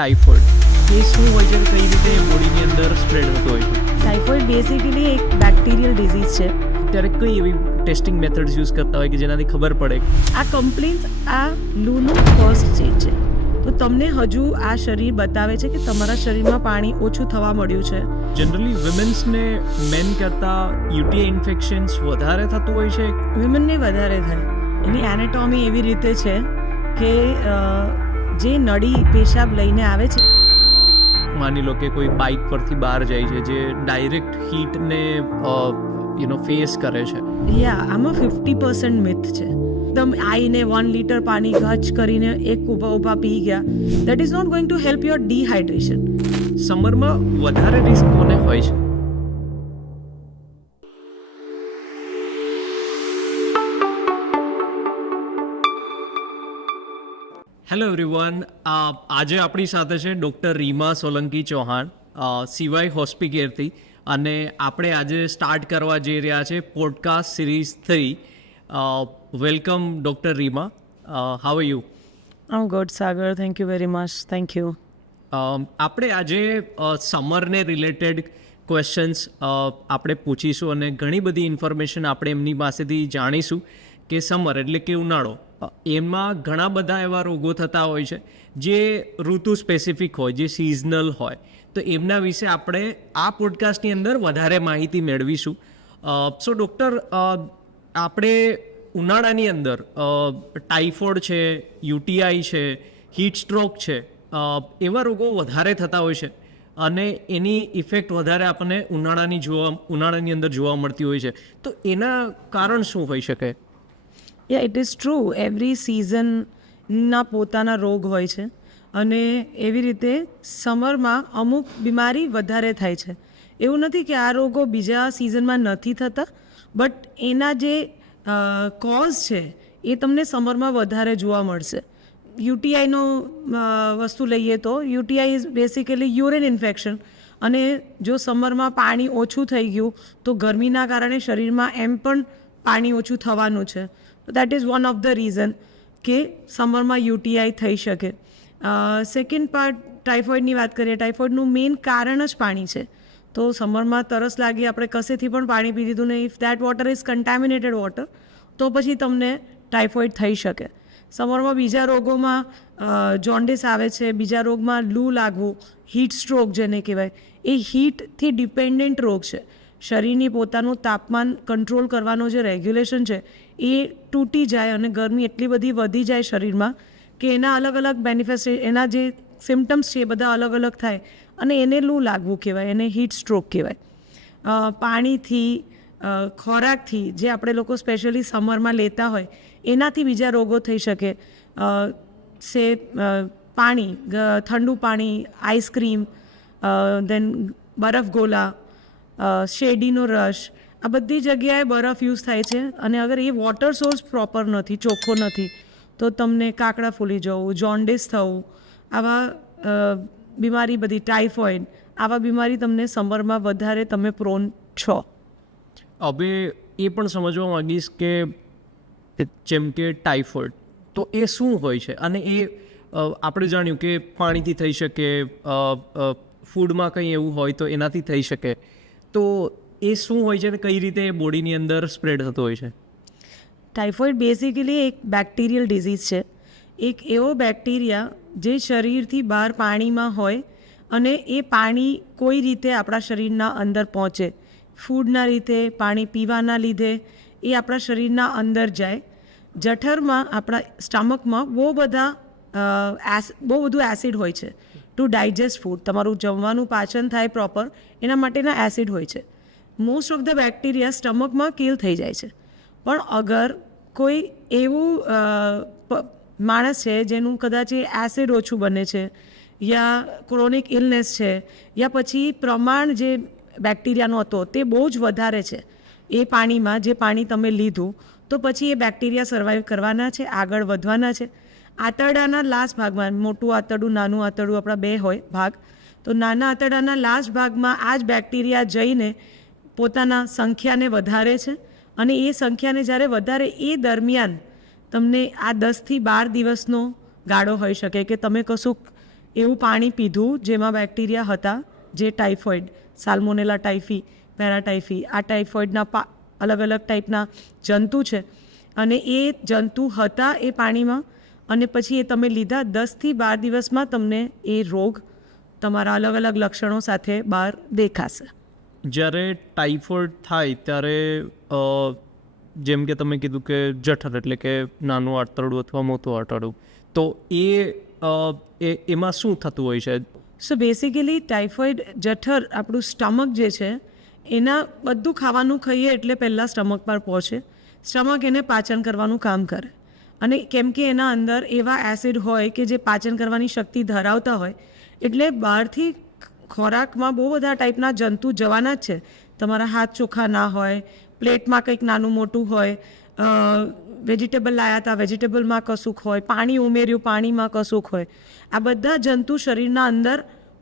Typhoid એ શું હોય છે, કઈ રીતે બોડીની અંદર સ્પ્રેડ થતો હોય છે? ટાઇફોઇડ બેસિકલી એક બેક્ટેરિયલ ડિઝીઝ છે. ત્યારે કઈ એવી ટેસ્ટિંગ મેથડ્સ યુઝ કરતા હોય કે જેનાથી ખબર પડે? આ કમ્પ્લેન્સ આ લૂનું ફર્સ્ટ સ્ટેજ છે. તો તમને હજુ આ શરીર બતાવે છે કે તમારા શરીરમાં પાણી ઓછું થવા મળ્યું છે. જનરલી વિમેન્સને મેન કરતાં યુટીઆઈ ઇન્ફેક્શન્સ વધારે થતું હોય છે. વિમેનને વધારે થાય. એની એનાટોમી એવી રીતે છે કે જે નળી પેશાબ લઈને આવે છે, માની લો કે કોઈ બાઇક પરથી બહાર જાય છે જે ડાયરેક્ટ હીટને ફેસ કરે છે. આમાં 50% મિથ છે. એકદમ આઈને 1 લીટર પાણી ગચ કરીને એક ઊભા પી ગયા, that is not going to help your dehydration. સમરમાં વધારે રિસ્ક કોને હોય છે? હેલો એવરીવન, આજે આપણી સાથે છે ડૉક્ટર રીમા સોલંકી ચૌહાણ CY હોસ્પિકેરથી, અને આપણે આજે સ્ટાર્ટ કરવા જઈ રહ્યા છે podcast series 3. Welcome doctor Reema, how are you? I'm good Sagar, thank you very much. Thank you. આપણે આજે સમરને રિલેટેડ ક્વેશ્ચન્સ આપણે પૂછીશું અને ઘણી બધી ઇન્ફોર્મેશન આપણે એમની પાસેથી જાણીશું કે સમર એટલે કે ઉનાળો, એમાં ઘણા બધા એવા રોગો થતા હોય છે જે ઋતુ સ્પેસિફિક હોય, જે સિઝનલ હોય. તો એમના વિશે આપણે આ પોડકાસ્ટની અંદર વધારે માહિતી મેળવીશું. સો ડૉક્ટર, આપણે ઉનાળાની અંદર ટાઇફોઇડ છે, યુટીઆઈ છે, હીટ સ્ટ્રોક છે, એવા રોગો વધારે થતા હોય છે અને એની ઇફેક્ટ વધારે આપણને ઉનાળાની અંદર જોવા મળતી હોય છે. તો એના કારણ શું હોઈ શકે? It is true. એવરી સિઝનના પોતાના રોગ હોય છે અને એવી રીતે સમરમાં અમુક બીમારી વધારે થાય છે. એવું નથી કે આ રોગો બીજા સિઝનમાં નથી થતા, બટ એના જે કોઝ છે એ તમને સમરમાં વધારે જોવા મળશે. યુટીઆઈનો વસ્તુ લઈએ તો UTI is basically urine infection, અને જો સમરમાં પાણી ઓછું થઈ ગયું તો ગરમીના કારણે શરીરમાં એમ પણ પાણી ઓછું થવાનું છે. That is one of the reason કે સમરમાં યુટીઆઈ થઈ શકે. સેકન્ડ પાર્ટ, ટાઇફોઇડની વાત કરીએ. ટાઇફોઇડનું મેઇન કારણ જ પાણી છે. તો સમરમાં તરસ લાગી, આપણે કશેથી પણ પાણી પી લીધું ને if that water is contaminated water, તો પછી તમને ટાઇફોઇડ થઈ શકે. સમરમાં બીજા રોગોમાં જોન્ડિસ આવે છે, બીજા રોગમાં લૂ લાગવું, હીટ સ્ટ્રોક જેને કહેવાય, એ હીટથી ડિપેન્ડન્ટ રોગ છે. શરીરની પોતાનું તાપમાન કંટ્રોલ કરવાનો જે રેગ્યુલેશન છે એ તૂટી જાય અને ગરમી એટલી બધી વધી જાય શરીરમાં કે એના અલગ અલગ એના જે સિમ્ટમ્સ છે એ બધા અલગ અલગ થાય અને એને લૂ લાગવું કહેવાય, એને હીટ સ્ટ્રોક કહેવાય. પાણીથી, ખોરાકથી, જે આપણે લોકો સ્પેશિયલી સમરમાં લેતા હોય એનાથી બીજા રોગો થઈ શકે. પાણી, ઠંડુ પાણી, આઈસ્ક્રીમ, દેન બરફ ગોલા, શેરડીનો રસ, આ બધી જગ્યાએ બરફ યુઝ થાય છે અને અગર એ વોટર સોર્સ પ્રોપર નથી, ચોખ્ખો નથી, તો તમને કાકડા ફૂલી જવું, જોન્ડિસ થવું, આવા બીમારી બધી, ટાઇફોઇડ, આવા બીમારી તમને સમરમાં વધારે તમે પ્રોન છો. હવે એ પણ સમજવા માંગીશ કે જેમ કે ટાઇફોઇડ, તો એ શું હોય છે? અને એ આપણે જાણ્યું કે પાણીથી થઈ શકે, ફૂડમાં કંઈ એવું હોય તો એનાથી થઈ શકે. તો એ શું હોય છે અને કઈ રીતે બોડીની અંદર સ્પ્રેડ થતો હોય છે? ટાઇફોઇડ બેસિકલી એક બેક્ટેરિયલ ડિઝીઝ છે. એક એવો બેક્ટેરિયા જે શરીરથી બહાર પાણીમાં હોય અને એ પાણી કોઈ રીતે આપણા શરીરના અંદર પહોંચે, ફૂડના રીતે, પાણી પીવાના લીધે એ આપણા શરીરના અંદર જાય. જઠરમાં, આપણા સ્ટમકમાં બહુ બધું એસિડ હોય છે ટુ ડાયજેસ્ટ ફૂડ. તમારું જમવાનું પાચન થાય પ્રોપર, એના માટેના એસિડ હોય છે. મોસ્ટ ઓફ ધ બેક્ટેરિયા સ્ટમકમાં કિલ થઈ જાય છે. પણ અગર કોઈ એવું માણસ છે જેનું કદાચ એ એસિડ ઓછું બને છે, યા ક્રોનિક ઇલનેસ છે, યા પછી પ્રમાણ જે બેક્ટેરિયાનો હતો તે બહુ જ વધારે છે એ પાણીમાં, જે પાણી તમે લીધું, તો પછી એ બેક્ટેરિયા સર્વાઈવ કરવાના છે, આગળ વધવાના છે. આંતરડાના લાસ્ટ ભાગમાં, મોટું આંતરડું, નાનું આંતરડું, આપણા બે હોય ભાગ, તો નાના આંતરડાના લાસ્ટ ભાગમાં આ જ બેક્ટેરિયા જઈને પોતાના સંખ્યાને વધારે છે અને એ સંખ્યાને જ્યારે વધારે, એ દરમિયાન તમને આ 10 થી 12 દિવસનો ગાળો હોઈ શકે કે તમે કશુંક એવું પાણી પીધું જેમાં બેક્ટેરિયા હતા, જે ટાઇફોઇડ, સાલ્મોનેલા ટાઇફી, પેરાટાઇફી, આ ટાઇફોઇડના અલગ અલગ ટાઈપના જંતુ છે, અને એ જંતુ હતા એ પાણીમાં, અને પછી એ તમે લીધા 10 થી 12 દિવસમાં તમને એ રોગ તમારા અલગ અલગ લક્ષણો સાથે બહાર દેખાશે. જ્યારે ટાઇફોઇડ થાય ત્યારે જેમ કે તમે કીધું કે જઠર એટલે કે નાનું આંતરડું અથવા મોટું આંતરડું, તો એમાં શું થતું હોય છે? સો બેસિકલી ટાઇફોઇડ જઠર, આપણું સ્ટમક જે છે એના બધું ખાવાનું ખાઈએ એટલે પહેલાં સ્ટમક પર પહોંચે, સ્ટમક એને પાચન કરવાનું કામ કરે, અને કેમ કે એના અંદર એવા એસિડ હોય કે જે પાચન કરવાની શક્તિ ધરાવતા હોય, એટલે બહારથી ખોરાકમાં બહુ બધા ટાઈપના જંતુ જવાના જ છે. તમારા હાથ ચોખ્ખા ના હોય, પ્લેટમાં કંઈક નાનું મોટું હોય, વેજીટેબલ લાયા હતા વેજીટેબલમાં કશુંક હોય, પાણી ઉમેર્યું પાણીમાં કશુંક હોય, આ બધા જંતુ શરીરના અંદર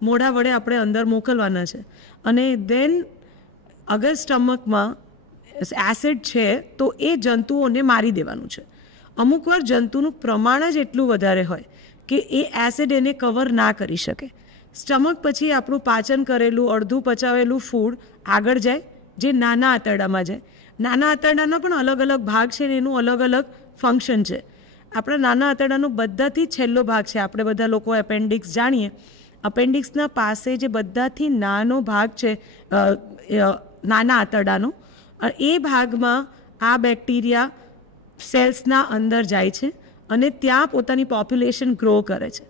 મોઢા વડે આપણે અંદર મોકલવાના છે. અને દેન અગર સ્ટમકમાં એસિડ છે તો એ જંતુઓને મારી દેવાનું છે. અમુક વાર જંતુનું પ્રમાણ જ એટલું વધારે હોય કે એ એસિડ એને કવર ના કરી શકે. સ્ટમક પછી આપણું પાચન કરેલું અડધું પચાવેલું ફૂડ આગળ જાય, જે નાના આંતરડામાં જાય. નાના આંતરડાના પણ અલગ અલગ ભાગ છે ને એનું અલગ અલગ ફંક્શન છે. આપણા નાના આંતરડાનો બધાથી છેલ્લો ભાગ છે, આપણે બધા લોકો એપેન્ડિક્સ જાણીએ, અપેન્ડિક્સના પાસે જે બધાથી નાનો ભાગ છે નાના આંતરડાનો, એ ભાગમાં આ બેક્ટેરિયા સેલ્સના અંદર જાય છે અને ત્યાં પોતાની પોપ્યુલેશન ગ્રો કરે છે.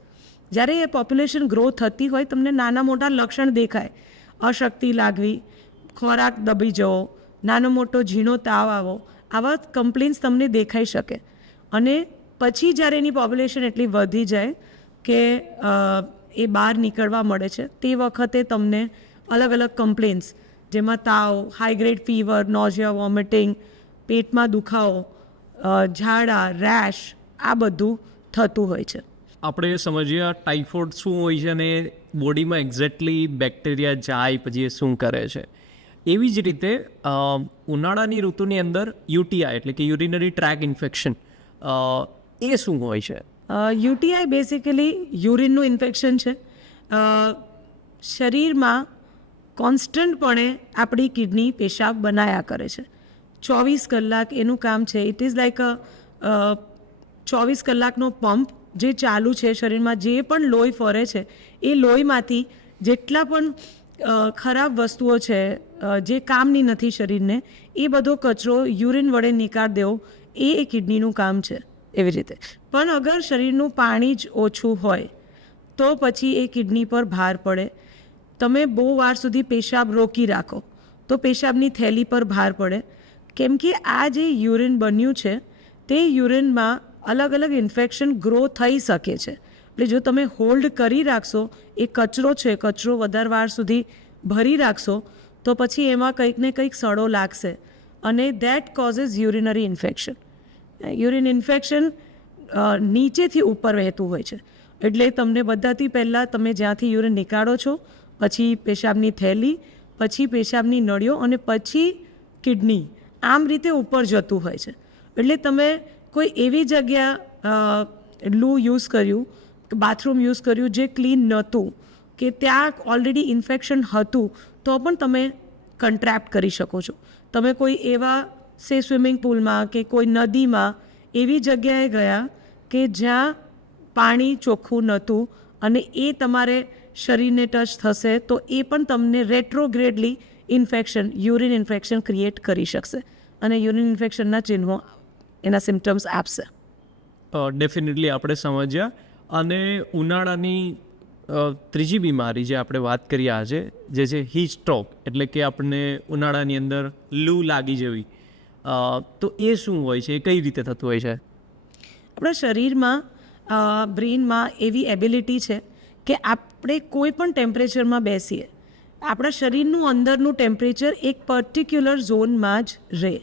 જ્યારે એ પોપ્યુલેશન ગ્રો થતી હોય તમને નાના મોટા લક્ષણ દેખાય, અશક્તિ લાગવી, ખોરાક દબી જવો, નાનો મોટો ઝીણો તાવ આવો, આવા કમ્પ્લેન્ટ્સ તમને દેખાઈ શકે. અને પછી જ્યારે એની પોપ્યુલેશન એટલી વધી જાય કે એ બહાર નીકળવા મળે છે, તે વખતે તમને અલગ અલગ કમ્પ્લેન્ટ્સ, જેમાં તાવ, હાઈ ગ્રેડ ફીવર, નોઝિયા, વોમિટિંગ, પેટમાં દુખાવો, ઝાડા, રેશ, આ બધું થતું હોય છે. આપણે સમજીએ ટાઇફોઇડ શું હોય છે અને બોડીમાં એક્ઝેક્ટલી બેક્ટેરિયા જાય પછી એ શું કરે છે. એવી જ રીતે ઉનાળાની ઋતુની અંદર યુટીઆઈ એટલે કે યુરિનરી ટ્રેક ઇન્ફેક્શન, એ શું હોય છે? યુટીઆઈ બેસિકલી યુરિનનું ઇન્ફેક્શન છે. શરીરમાં કોન્સ્ટન્ટપણે આપણી કિડની પેશાબ બનાયા કરે છે. 24 કલાક એનું કામ છે. ઇટ ઇઝ લાઈક 24 કલાકનો પંપ જે ચાલુ છે શરીરમાં. જે પણ લોહી ફરે છે એ લોહીમાંથી જેટલા પણ ખરાબ વસ્તુઓ છે જે કામની નથી શરીરને, એ બધો કચરો યુરિન વડે નિકાળ દેવો એ કિડનીનું કામ છે. એવી રીતે પણ અગર શરીરનું પાણી જ ઓછું હોય તો પછી એ કિડની પર ભાર પડે. તમે બહુ વાર સુધી પેશાબ રોકી રાખો તો પેશાબની થેલી પર ભાર પડે, કેમ કે આ જે યુરિન બન્યું છે તે યુરિનમાં અલગ અલગ ઇન્ફેક્શન ગ્રો થઈ શકે છે. એટલે જો તમે હોલ્ડ કરી રાખશો, એ કચરો છે, કચરો વધારે વાર સુધી ભરી રાખશો તો પછી એમાં કંઈક ને કંઈક સડો લાગશે અને that causes urinary infection. Urine infection નીચેથી ઉપર વહેતું હોય છે. એટલે તમને બધાથી પહેલાં તમે જ્યાંથી યુરિન નીકાળો છો, પછી પેશાબની થેલી, પછી પેશાબની નળીઓ અને પછી કિડની, આમ રીતે ઉપર જતું હોય છે. એટલે તમે કોઈ એવી જગ્યા લૂ યુઝ કર્યું, બાથરૂમ યુઝ કર્યું જે ક્લીન નહોતું, કે ત્યાં ઓલરેડી ઇન્ફેક્શન હતું, તો પણ તમે કન્ટ્રાક્ટ કરી શકો છો. તમે કોઈ એવા સ્વિમિંગ પુલમાં કે કોઈ નદીમાં એવી જગ્યાએ ગયા કે જ્યાં પાણી ચોખ્ખું નહોતું અને એ તમારે શરીરને ટચ થશે તો એ પણ તમને રેટ્રોગ્રેડલી ઇન્ફેક્શન, યુરિન ઇન્ફેક્શન ક્રિએટ કરી શકશે અને યુરિન ઇન્ફેક્શનના ચિહ્નો, એના સિમ્ટમ્સ આપશે. ડેફિનેટલી આપણે સમજ્યા. અને ઉનાળાની ત્રીજી બીમારી જે આપણે વાત કરીએ આજે, જે છે હીટ સ્ટ્રોક, એટલે કે આપણને ઉનાળાની અંદર લૂ લાગી જવી, તો એ શું હોય છે, એ કઈ રીતે થતું હોય છે? આપણા શરીરમાં, બ્રેઇનમાં એવી એબિલિટી છે કે આપણે કોઈ પણ ટેમ્પરેચરમાં બેસીએ, આપણા શરીરનું અંદરનું ટેમ્પરેચર એક પર્ટિક્યુલર ઝોનમાં જ રહે.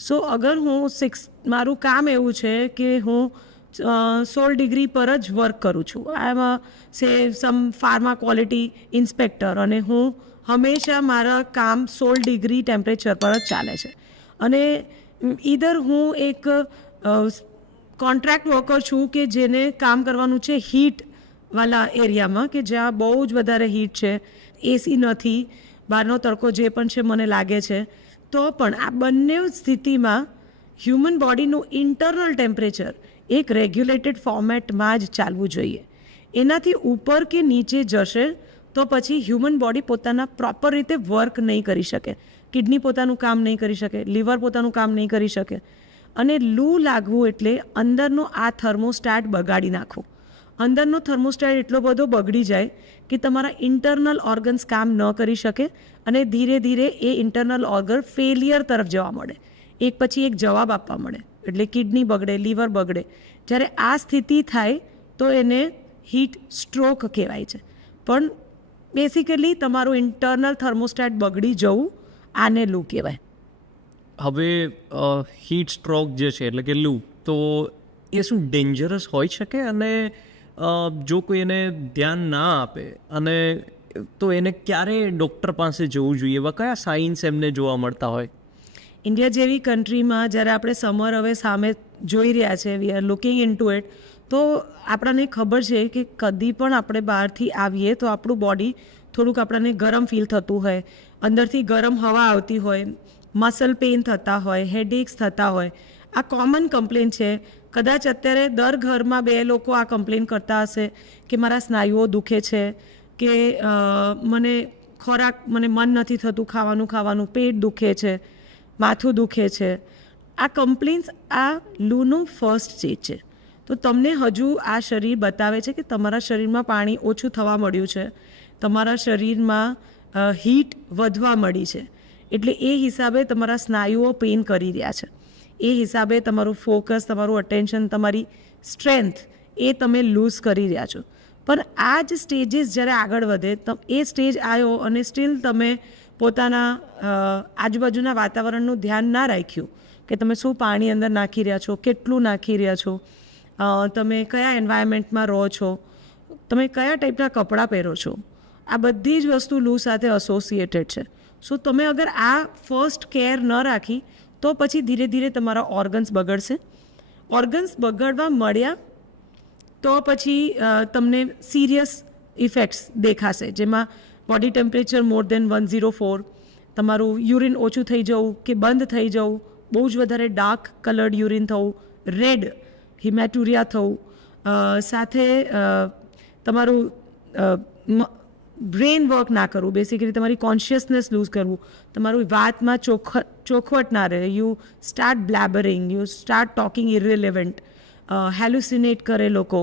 સો અગર હું મારું કામ એવું છે કે હું 16 ડિગ્રી પર જ વર્ક કરું છું, આઈ એમ સમ ફાર્મા ક્વોલિટી ઇન્સ્પેક્ટર, અને હું હંમેશા મારા કામ 16 ડિગ્રી ટેમ્પરેચર પર જ ચાલે છે. અને ઈધર હું એક કોન્ટ્રાક્ટ વર્કર છું કે જેને કામ કરવાનું છે હીટ વાલા એરિયામાં કે જ્યાં બહુ જ વધારે હીટ છે, એસી નથી, બહારનો તડકો જે પણ છે મને લાગે છે, તો પણ આ બંને સ્થિતિમાં હ્યુમન બોડીનું ઇન્ટરનલ ટેમ્પરેચર એક રેગ્યુલેટેડ ફોર્મેટમાં જ ચાલવું જોઈએ. એનાથી ઉપર કે નીચે જશે તો પછી હ્યુમન બોડી પોતાના પ્રોપર રીતે વર્ક નહીં કરી શકે, કિડની પોતાનું કામ નહીં કરી શકે, લીવર પોતાનું કામ નહીં કરી શકે. અને લૂ લાગવું એટલે અંદરનો આ થર્મોસ્ટેટ બગાડી નાખો. અંદરનો થર્મોસ્ટેટ એટલો બધો બગડી જાય કે તમારા ઇન્ટરનલ ઓર્ગન્સ કામ ન કરી શકે અને ધીરે ધીરે એ ઇન્ટરનલ ઓર્ગન ફેલિયર તરફ જવા મળે, એક પછી એક જવાબ આપવા મળે, એટલે કિડની બગડે, લીવર બગડે. જ્યારે આ સ્થિતિ થાય તો એને હીટ સ્ટ્રોક કહેવાય છે. પણ બેસિકલી તમારું ઇન્ટરનલ થર્મોસ્ટેટ બગડી જવું આને લૂ કહેવાય. હવે હીટ સ્ટ્રોક જે છે એટલે કે લૂ, તો એ શું ડેન્જરસ હોઈ શકે? અને જો કોઈ એને ધ્યાન ના આપે અને તો એને ક્યારે ડૉક્ટર પાસે જવું જોઈએ? એવા કયા સાઇન્સ એમને જોવા મળતા હોય? ઇન્ડિયા જેવી કન્ટ્રીમાં જ્યારે આપણે સમર હવે સામે જોઈ રહ્યા છે, we are looking into it, તો આપણને ખબર છે કે કદી પણ આપણે બહારથી આવીએ તો આપણું બોડી થોડુંક આપણને ગરમ ફીલ થતું હોય, અંદરથી ગરમ હવા આવતી હોય, મસલ પેઇન થતા હોય, હેડેક્સ થતા હોય. આ કોમન કમ્પ્લેન છે. કદાચ અત્યારે દર ઘરમાં 2 લોકો આ કમ્પ્લેન કરતા હશે કે મારા સ્નાયુઓ દુખે છે, કે મને મન નથી થતું ખાવાનું, પેટ દુખે છે, માથું દુખે છે. આ કમ્પ્લેન્સ આ લૂનું ફર્સ્ટ સ્ટેજ છે. તો તમને હજુ આ શરીર બતાવે છે કે તમારા શરીરમાં પાણી ઓછું થવા મળ્યું છે, તમારા શરીરમાં હીટ વધવા મળી છે. એટલે એ હિસાબે તમારા સ્નાયુઓ પેઇન કરી રહ્યા છે. એ હિસાબે તમારું ફોકસ, તમારું અટેન્શન, તમારી સ્ટ્રેન્થ એ તમે લૂઝ કરી રહ્યા છો. પણ આ જ સ્ટેજીસ જ્યારે આગળ વધે, એ સ્ટેજ આવ્યો અને સ્ટીલ તમે પોતાના આજુબાજુના વાતાવરણનું ધ્યાન ના રાખ્યું કે તમે શું પાણી અંદર નાખી રહ્યા છો, કેટલું નાખી રહ્યા છો, તમે કયા એન્વાયરમેન્ટમાં રહો છો, તમે કયા ટાઈપના કપડાં પહેરો છો, આ બધી જ વસ્તુ લૂ સાથે એસોસિએટેડ છે. સો તમે અગર આ ફર્સ્ટ કેર ન રાખી તો પછી ધીરે ધીરે તમારા ઓર્ગન્સ બગડશે. ઓર્ગન્સ બગડવા મળ્યા તો પછી તમને સિરિયસ ઇફેક્ટ્સ દેખાશે, જેમાં બોડી ટેમ્પરેચર મોર દેન 104, તમારું યુરિન ઓછું થઈ જવું કે બંધ થઈ જવું, બહુ જ વધારે ડાર્ક કલર્ડ યુરિન થવું, રેડ હિમેટુરિયા થવું, સાથે તમારું બ્રેન વર્ક ના કરવું, બેસિકલી તમારી કોન્શિયસનેસ લૂઝ કરવું, તમારું વાતમાં ચોખવટ ના રહે, you start blabbering, you start talking irrelevant, hallucinate કરે લોકો,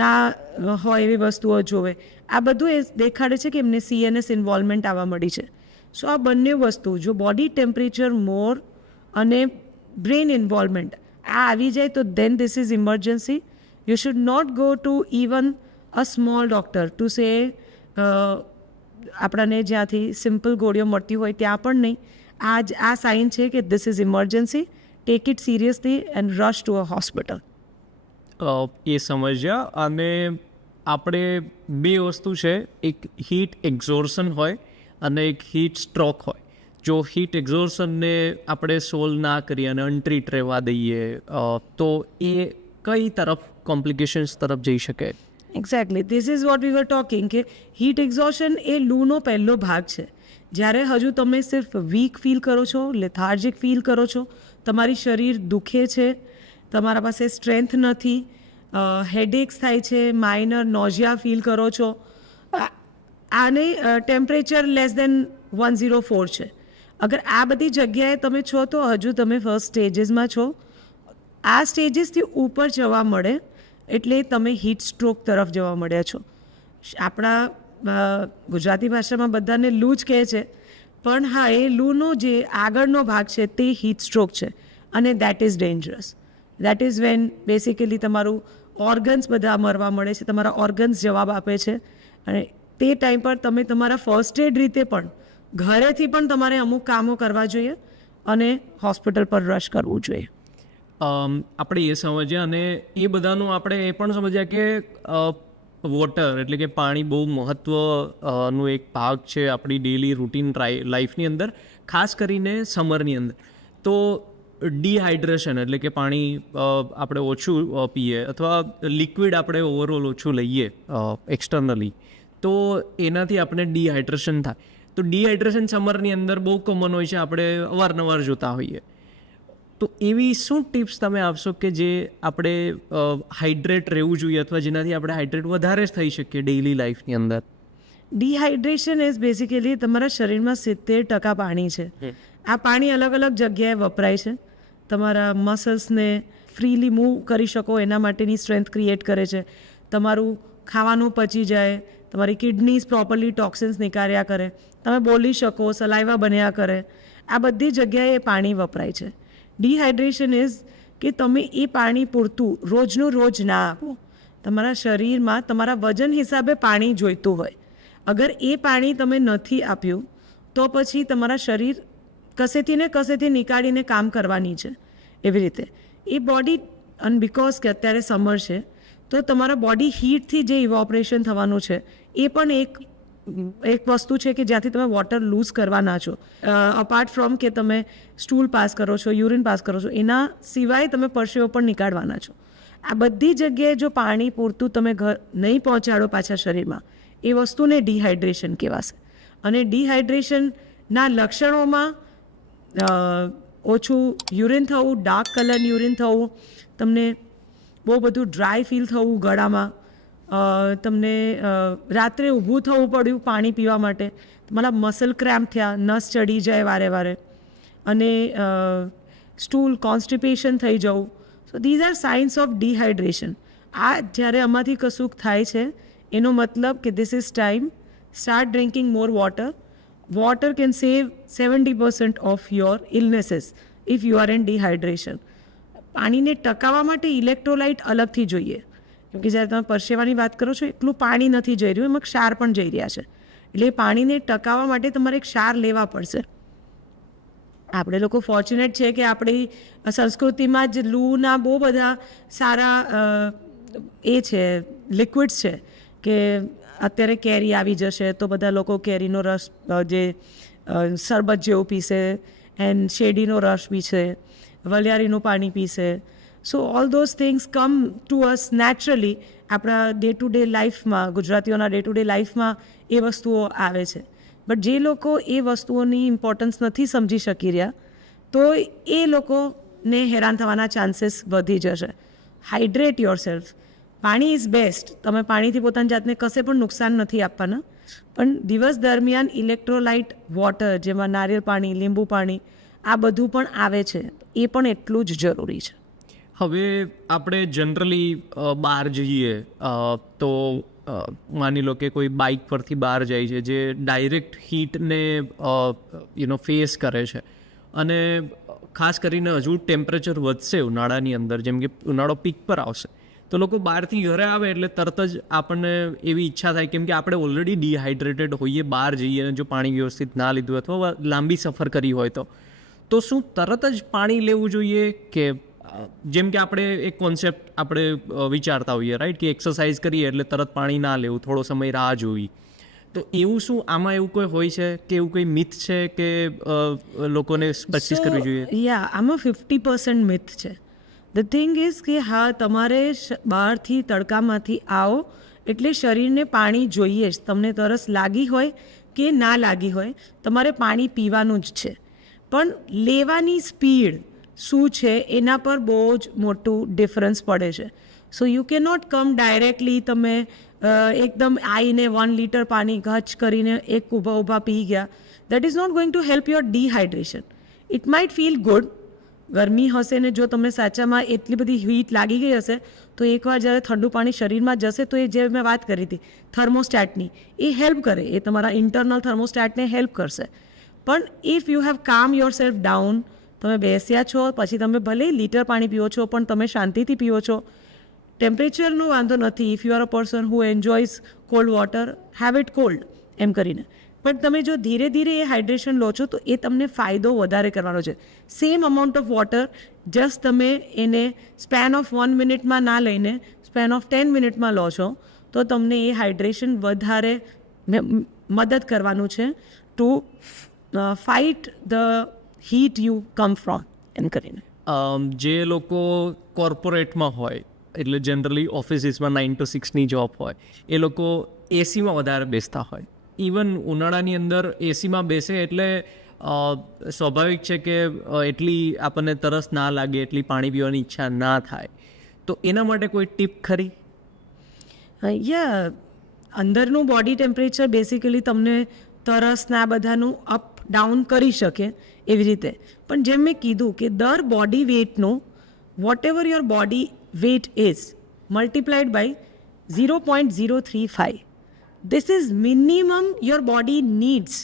ના હોય એવી વસ્તુઓ જોવે. આ બધું એ દેખાડે છે કે એમને CNS ઇન્વોલ્વમેન્ટ આવવા મળી છે. સો આ બંને વસ્તુ, જો બોડી ટેમ્પરેચર મોર અને બ્રેન ઇન્વોલ્વમેન્ટ આ આવી જાય તો then this is emergency. You should not go to even a small doctor to say આપણને જ્યાંથી સિમ્પલ ગોળીઓ મળતી હોય ત્યાં પણ નહીં. આ સાઇન છે કે this is emergency, take it seriously and rush to a hospital. એ સમજ્યા. અને આપણે 2 વસ્તુ છે, એક હીટ એક્ઝોર્શન હોય અને એક હીટ સ્ટ્રોક હોય. જો હીટ એક્ઝોર્શનને આપણે સોલ્વ ના કરીએ અને અનટ્રીટ રહેવા દઈએ તો એ કઈ તરફ કોમ્પ્લિકેશન્સ તરફ જઈ શકે? Exactly, this is what we were talking કે હીટ એક્ઝોશન એ લૂનો પહેલો ભાગ છે. જ્યારે હજુ તમે સિર્ફ વીક ફીલ કરો છો, લેથાર્જિક ફીલ કરો છો, તમારી શરીર દુખે છે, તમારા પાસે સ્ટ્રેન્થ નથી, હેડેક્સ થાય છે, માઇનર નોઝિયા ફીલ કરો છો, આને ટેમ્પરેચર લેસ દેન 104 છે. અગર આ બધી જગ્યાએ તમે છો તો હજુ તમે ફર્સ્ટ સ્ટેજીસમાં છો. આ સ્ટેજીસથી ઉપર જવા મળે એટલે તમે હીટ સ્ટ્રોક તરફ જવા મળ્યા છો. આપણા ગુજરાતી ભાષામાં બધાને લૂ જ કહે છે, પણ હા, એ લૂનો જે આગળનો ભાગ છે તે હીટ સ્ટ્રોક છે અને that is dangerous. That is when basically તમારું ઓર્ગન્સ બધા મરવા મળે છે, તમારા ઓર્ગન્સ જવાબ આપે છે. અને તે ટાઈમ પર તમે તમારા ફર્સ્ટ એડ રીતે પણ ઘરેથી પણ તમારે અમુક કામો કરવા જોઈએ અને હોસ્પિટલ પર રશ કરવું જોઈએ. આપણે એ સમજ્યા અને એ બધાનું આપણે એ પણ સમજ્યા કે વોટર એટલે કે પાણી બહુ મહત્ત્વનું એક ભાગ છે આપણી ડેલી રૂટીન લાઈફની અંદર, ખાસ કરીને સમરની અંદર. તો ડિહાઇડ્રેશન એટલે કે પાણી આપણે ઓછું પીએ અથવા લિક્વિડ આપણે ઓવરઓલ ઓછું લઈએ એક્સટર્નલી, તો એનાથી આપણે ડિહાઇડ્રેશન થાય. તો ડિહાઇડ્રેશન સમરની અંદર બહુ કોમન હોય છે, આપણે અવારનવાર જોતા હોઈએ. તો એવી શું ટિપ્સ તમે આપશો કે જે આપણે હાઇડ્રેટ રહેવું જોઈએ અથવા જેનાથી આપણે હાઇડ્રેટ વધારે થઈ શકીએ ડેઇલી લાઈફની અંદર? ડિહાઇડ્રેશન ઇઝ બેઝિકલી તમારા શરીરમાં 70% પાણી છે. આ પાણી અલગ અલગ જગ્યાએ વપરાય છે. તમારા મસલ્સને ફ્રીલી મૂવ કરી શકો એના માટેની સ્ટ્રેન્થ ક્રિએટ કરે છે. તમારું ખાવાનું પચી જાય, તમારી કિડનીઝ પ્રોપરલી ટોક્સિન્સ નીકાળ્યા કરે, તમે બોલી શકો, સલાઈવા બન્યા કરે, આ બધી જગ્યાએ એ પાણી વપરાય છે. ડિહાઇડ્રેશન ઇઝ કે તમે એ પાણી પૂરતું રોજનું રોજ ના આપો. તમારા શરીરમાં તમારા વજન હિસાબે પાણી જોઈતું હોય. અગર એ પાણી તમે નથી આપ્યું તો પછી તમારા શરીર કસેથી ને કસેથી નીકાળીને કામ કરવાની છે. એવી રીતે એ બોડી, અને બિકોઝ કે અત્યારે સમર છે તો તમારા બોડી હીટથી જે ઇવોપરેશન થવાનું છે એ પણ એક વસ્તુ છે કે જ્યાંથી તમે વોટર લૂઝ કરવાના છો. અપાર્ટ ફ્રોમ કે તમે સ્ટૂલ પાસ કરો છો, યુરિન પાસ કરો છો, એના સિવાય તમે પરસેવો પણ નીકાળવાના છો. આ બધી જગ્યાએ જો પાણી પૂરતું તમે નહીં પહોંચાડો પાછા શરીરમાં, એ વસ્તુને ડિહાઇડ્રેશન કહેવાશે. અને ડિહાઇડ્રેશનના લક્ષણોમાં ઓછું યુરિન થવું, ડાર્ક કલર યુરિન થવું, તમને બહુ બધું ડ્રાય ફીલ થવું ગળામાં, તમને રાત્રે ઊભું થવું પડ્યું પાણી પીવા માટે, તમારા મસલ ક્રેમ્પ થયા, નસ ચડી જાય વારે વારે, અને સ્ટૂલ કોન્સ્ટિપેશન થઈ જવું. સો these are science of dehydration. આ જ્યારે આમાંથી કશુંક થાય છે એનો મતલબ કે this is time, start drinking more water. Water can save 70% of your illnesses if you are in dehydration. પાણીને ટકાવવા માટે ઇલેક્ટ્રોલાઇટ અલગથી જોઈએ, કેમ કે જ્યારે તમે પરસેવાની વાત કરો છો એટલું પાણી નથી જઈ રહ્યું, એમાં ક્ષાર પણ જઈ રહ્યા છે. એટલે એ પાણીને ટકાવવા માટે તમારે ક્ષાર લેવા પડશે. આપણે લોકો ફોર્ચ્યુનેટ છે કે આપણી સંસ્કૃતિમાં જ લૂના બહુ બધા સારા એ છે લિક્વિડ્સ છે કે અત્યારે કેરી આવી જશે તો બધા લોકો કેરીનો રસ, જે શરબત જેવું પીશે, એન્ડ શેરડીનો રસ પીશે, વલિયારીનું પાણી પીશે. So all those things come to us naturally. આપણા ડે ટુ ડે લાઈફમાં, ગુજરાતીઓના ડે ટુ ડે લાઈફમાં એ વસ્તુઓ આવે છે. બટ જે લોકો એ વસ્તુઓની ઇમ્પોર્ટન્સ નથી સમજી શકી રહ્યા, તો એ લોકોને હેરાન થવાના ચાન્સીસ વધી જશે. Hydrate your self. પાણી ઇઝ બેસ્ટ. તમે પાણીથી પોતાની જાતને કશે પણ નુકસાન નથી આપવાના, પણ દિવસ દરમિયાન ઇલેક્ટ્રોલાઇટ વોટર, જેમાં નારિયેળ પાણી, લીંબુ પાણી, આ બધું પણ આવે છે, એ પણ એટલું જ જરૂરી છે. હવે આપણે જનરલી બહાર જઈએ તો માની લો કે કોઈ બાઇક પરથી બહાર જાય છે જે ડાયરેક્ટ હીટને ફેસ કરે છે, અને ખાસ કરીને હજુ ટેમ્પરેચર વધશે ઉનાળાની અંદર, જેમ કે ઉનાળો પીક પર આવશે, તો લોકો બહારથી ઘરે આવે એટલે તરત જ આપણને એવી ઈચ્છા થાય, કેમ કે આપણે ઓલરેડી ડિહાઇડ્રેટેડ હોઈએ, બહાર જઈએ અને જો પાણી વ્યવસ્થિત ના લીધું અથવા લાંબી સફર કરી હોય તો શું તરત જ પાણી લેવું જોઈએ? કે જેમ કે આપણે એક કોન્સેપ્ટ આપણે વિચારતા હોઈએ, રાઈટ, કે એક્સરસાઇઝ કરીએ એટલે તરત પાણી ના લેવું, થોડો સમય રાહ જોવી. તો એવું શું આમાં એવું કોઈ હોય છે કે એવું કોઈ મિથ છે કે લોકોને પ્રેક્ટિસ કરવી જોઈએ? આમાં 50% મિથ છે. ધ થિંગ ઇઝ કે હા, તમારે બહારથી તડકામાંથી આવો એટલે શરીરને પાણી જોઈએ જ. તમને તરસ લાગી હોય કે ના લાગી હોય, તમારે પાણી પીવાનું જ છે. પણ લેવાની સ્પીડ શું છે એના પર બહુ જ મોટું ડિફરન્સ પડે છે. સો યુ કે નોટ કમ ડાયરેક્ટલી તમે એકદમ આવીને 1 લીટર પાણી ગચ કરીને એક ઊભા પી ગયા. That is not going to help your dehydration. It might feel good. ગરમી હશે ને જો તમને સાચામાં એટલી બધી હીટ લાગી ગઈ હશે તો એકવાર જ્યારે ઠંડુ પાણી શરીરમાં જશે તો એ જે મેં વાત કરી હતી થર્મોસ્ટેટની, એ હેલ્પ કરે, એ તમારા ઇન્ટરનલ થર્મોસ્ટેટને હેલ્પ કરશે. પણ ઇફ યુ હેવ કામ યોર સેલ્ફ ડાઉન, તમે બેસ્યા છો, પછી તમે ભલે લીટર પાણી પીઓ છો પણ તમે શાંતિથી પીઓ છો, ટેમ્પરેચરનો વાંધો નથી. If you are a person who enjoys cold water, have it cold એમ કરીને. પણ તમે જો ધીરે ધીરે એ હાઇડ્રેશન લો છો તો એ તમને ફાયદો વધારે કરવાનો છે. Same amount of water just તમે એને સ્પેન ઓફ 1 મિનિટમાં ના લઈને સ્પેન ઓફ 10 મિનિટમાં લો છો તો તમને એ હાઇડ્રેશન વધારે મદદ કરવાનું છે to fight the heat you come from એમ કરીને. જે લોકો કોર્પોરેટમાં હોય એટલે જનરલી ઓફિસીસમાં 9 to 6ની જોબ હોય એ લોકો એસીમાં વધારે બેસતા હોય. ઇવન ઉનાળાની અંદર એસીમાં બેસે એટલે સ્વાભાવિક છે કે એટલી આપણને તરસ ના લાગે, એટલી પાણી પીવાની ઈચ્છા ના થાય. તો એના માટે કોઈ ટીપ ખરી? અંદરનું બોડી ટેમ્પરેચર બેસિકલી તમને તરસના બધાનું અપ ડાઉન કરી શકે એવી રીતે. પણ જેમ મેં કીધું કે દર બોડી વેઇટનું whatever your body weight is multiplied by 0.035. This is minimum your body needs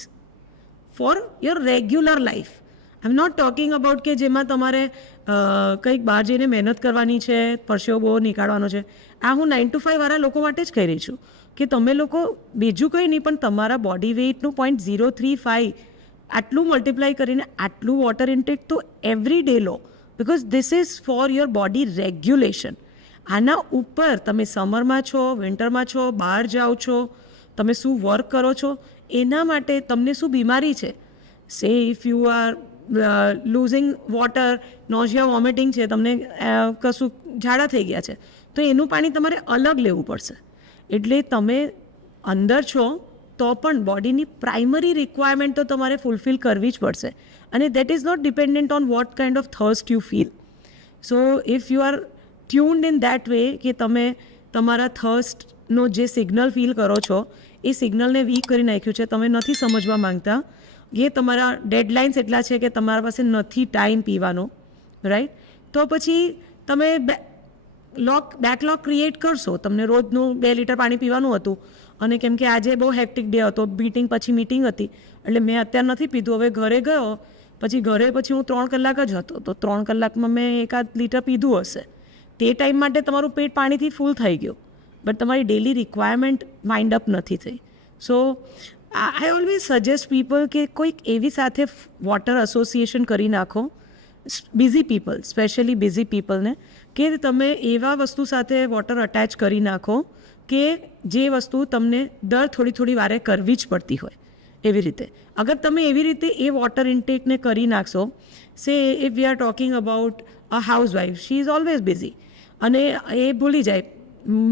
for your regular life. I'm not talking about કે જેમાં તમારે કંઈક બહાર જઈને મહેનત કરવાની છે, પરસેવો બહુ નીકાળવાનો છે. આ હું 9 to 5 વાળા લોકો માટે જ કહી રહી છું કે તમે લોકો બીજું કંઈ નહીં પણ તમારા બોડી વેઇટનું 0.035 આટલું મલ્ટીપ્લાય કરીને આટલું વોટર ઇન્ટેક તો એવરી ડે લો, because this is for your body regulation. આના ઉપર તમે સમરમાં છો, વિન્ટરમાં છો, બહાર જાઓ છો, તમે શું વર્ક કરો છો, એના માટે તમને શું બીમારી છે, say if you are losing water, nausea, vomiting છે, તમને કશું ઝાડા થઈ ગયા છે, તો એનું પાણી તમારે અલગ લેવું પડશે. એટલે તમે અંદર છો તો પણ બોડીની પ્રાઇમરી રિક્વાયરમેન્ટ તો તમારે ફૂલફિલ કરવી જ પડશે. અને that is not dependent on what kind of thirst you feel. So if you are tuned in that way કે તમે તમારા થર્સ્ટનો જે સિગ્નલ ફીલ કરો છો એ સિગ્નલને વીક કરી નાખ્યું છે, તમે નથી સમજવા માંગતા, એ તમારા ડેડલાઇન્સ એટલા છે કે તમારા પાસે નથી ટાઈમ પીવાનો, રાઈટ, તો પછી તમે બેકલોગ ક્રિએટ કરશો. તમને રોજનું 2 લીટર પાણી પીવાનું હતું અને કેમ કે આજે બહુ હેક્ટિક ડે હતો, મીટિંગ પછી મીટિંગ હતી એટલે મેં અત્યારે નથી પીધું. હવે ઘરે ગયો પછી હું 3 કલાક જ હતો, તો 3 કલાકમાં મેં 1 લીટર પીધું હશે. તે ટાઈમ માટે તમારું પેટ પાણીથી ફૂલ થઈ ગયું, બટ તમારી ડેલી રિક્વાયરમેન્ટ માઇન્ડ અપ નથી થઈ. સો આઈ ઓલવેઝ સજેસ્ટ પીપલ કે કોઈક એવી સાથે વોટર એસોસિએશન કરી નાખો, બિઝી પીપલ, સ્પેશિયલી બિઝી પીપલને, કે તમે એવા વસ્તુ સાથે વોટર અટેચ કરી નાખો કે જે વસ્તુ તમને દર થોડી વારે કરવી જ પડતી હોય એવી રીતે. અગર તમે એવી રીતે એ વોટર ઇન્ટેકને કરી નાખશો, say if we are talking about a housewife, she is always busy અને એ ભૂલી જાય.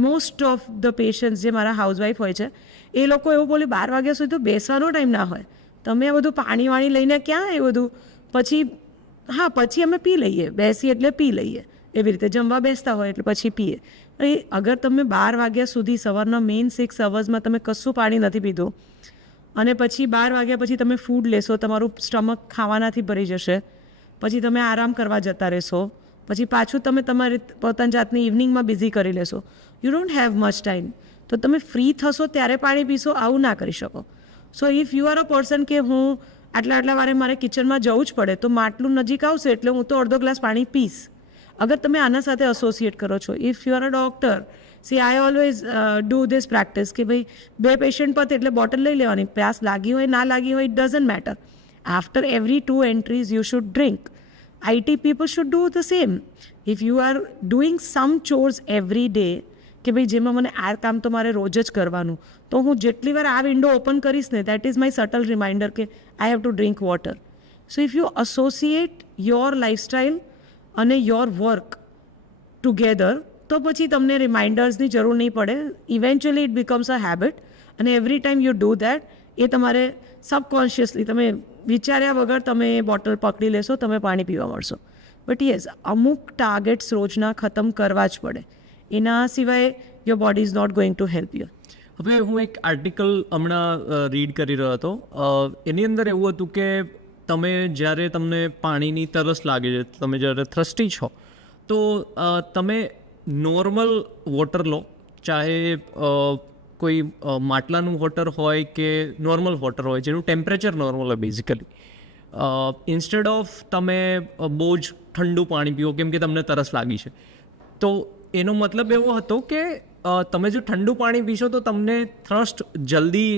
મોસ્ટ ઓફ ધ પેશન્ટ્સ જે મારા હાઉસવાઈફ હોય છે એ લોકો એવું બોલે 12 વાગ્યા સુધી તો બેસવાનો ટાઈમ ના હોય, તમે આ બધું પાણી લઈને ક્યાં એ બધું, પછી અમે પી લઈએ, બેસી એટલે પી લઈએ, એવી રીતે જમવા બેસતા હોય એટલે પછી પીએ. અગર તમે 12 વાગ્યા સુધી સવારના મેઇન 6 અવર્સમાં તમે કશું પાણી નથી પીધું અને પછી 12 વાગ્યા પછી તમે ફૂડ લેશો, તમારું સ્ટમક ખાવાનાથી ભરી જશે, પછી તમે આરામ કરવા જતા રહેશો, પછી પાછું તમે તમારી પોતાની જાતને ઇવનિંગમાં બિઝી કરી લેશો, you don't have much time. તો તમે ફ્રી થશો ત્યારે પાણી પીશો, આવું ના કરી શકો. સો if you are a person કે હું આટલા વારે મારે કિચનમાં જવું જ પડે તો માટલું નજીક આવશે એટલે હું તો અડધો ગ્લાસ પાણી પીશ. અગર તમે આના સાથે એસોસિએટ કરો છો, if you are a doctor, C I always do this practice કે ભાઈ 2 પેશન્ટ પતે એટલે બોટલ લઈ લેવાની, પ્યાસ લાગી હોય ના લાગી હોય, it doesn't matter. After every 2 entries you should drink. IT people should do the same. If you are doing some chores every day, કે ભાઈ જેમાં મને આ કામ તો મારે રોજ જ કરવાનું, તો હું જેટલી વાર આ વિન્ડો ઓપન કરીશ ને, that is my subtle reminder કે I have to drink water. So if you associate your lifestyle અને યોર વર્ક ટુગેધર, તો પછી તમને રિમાઇન્ડર્સની જરૂર નહીં પડે. Eventually it becomes a habit અને every time you do that, એ તમારે સબકોન્શિયસલી તમે વિચાર્યા વગર તમે એ બોટલ પકડી લેશો, તમે પાણી પીવા મળશો. બટ યસ, અમુક ટાર્ગેટ્સ રોજના ખતમ કરવા જ પડે, એના સિવાય your body is not going to help you. હવે હું એક આર્ટિકલ હમણાં રીડ કરી રહ્યો હતો, એની અંદર એવું હતું કે જ્યારે તમને પાણીની તરસ લાગે છે, તમે જ્યારે થ્રસ્ટી છો, તો તમે નોર્મલ વોટર લો, ચાહે કોઈ માટલાનું વોટર હોય કે નોર્મલ વોટર હોય જેનું ટેમ્પરેચર નોર્મલ હોય બેઝિકલી, ઇન્સ્ટેડ ઓફ તમે બહુ જ ઠંડુ પાણી પીવો કેમ કે તમને તરસ લાગી છે. તો એનો મતલબ એવો હતો કે તમે જો ઠંડુ પાણી પીશો તો તમને થ્રસ્ટ જલ્દી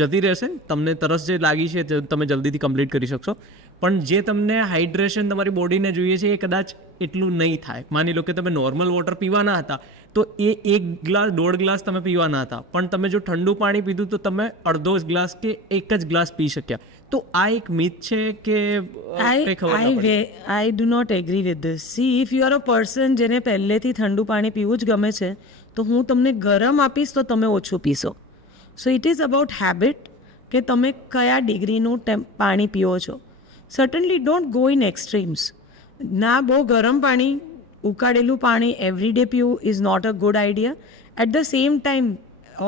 જતી રહેશે, તમને તરસ જે લાગી છે તે તમે જલ્દીથી કમ્પ્લીટ કરી શકશો. પણ જે તમને હાઇડ્રેશન તમારી બોડીને જોઈએ છે એ કદાચ એટલું નહીં થાય. માની લો કે તમે નોર્મલ વોટર પીવાના હતા તો એ 1 ગ્લાસ 1.5 ગ્લાસ તમે પીવાના હતા, પણ તમે જો ઠંડુ પાણી પીધું તો તમે અડધો ગ્લાસ કે 1 જ ગ્લાસ પી શક્યા. તો આ એક મિથ છે કે કંઈ ખબર ના પડે? I do not agree with this. See, if you are a person જેને પહેલેથી ઠંડુ પાણી પીવું જ ગમે છે તો હું તમને ગરમ આપીશ તો તમે ઓછું પીશો. So it is about habit કે તમે કયા ડિગ્રીનું પાણી પીવો છો. Certainly don't go in extremes. ના બહુ ગરમ પાણી, ઉકાળેલું પાણી એવરી ડે પીવું is not a good idea. At the same time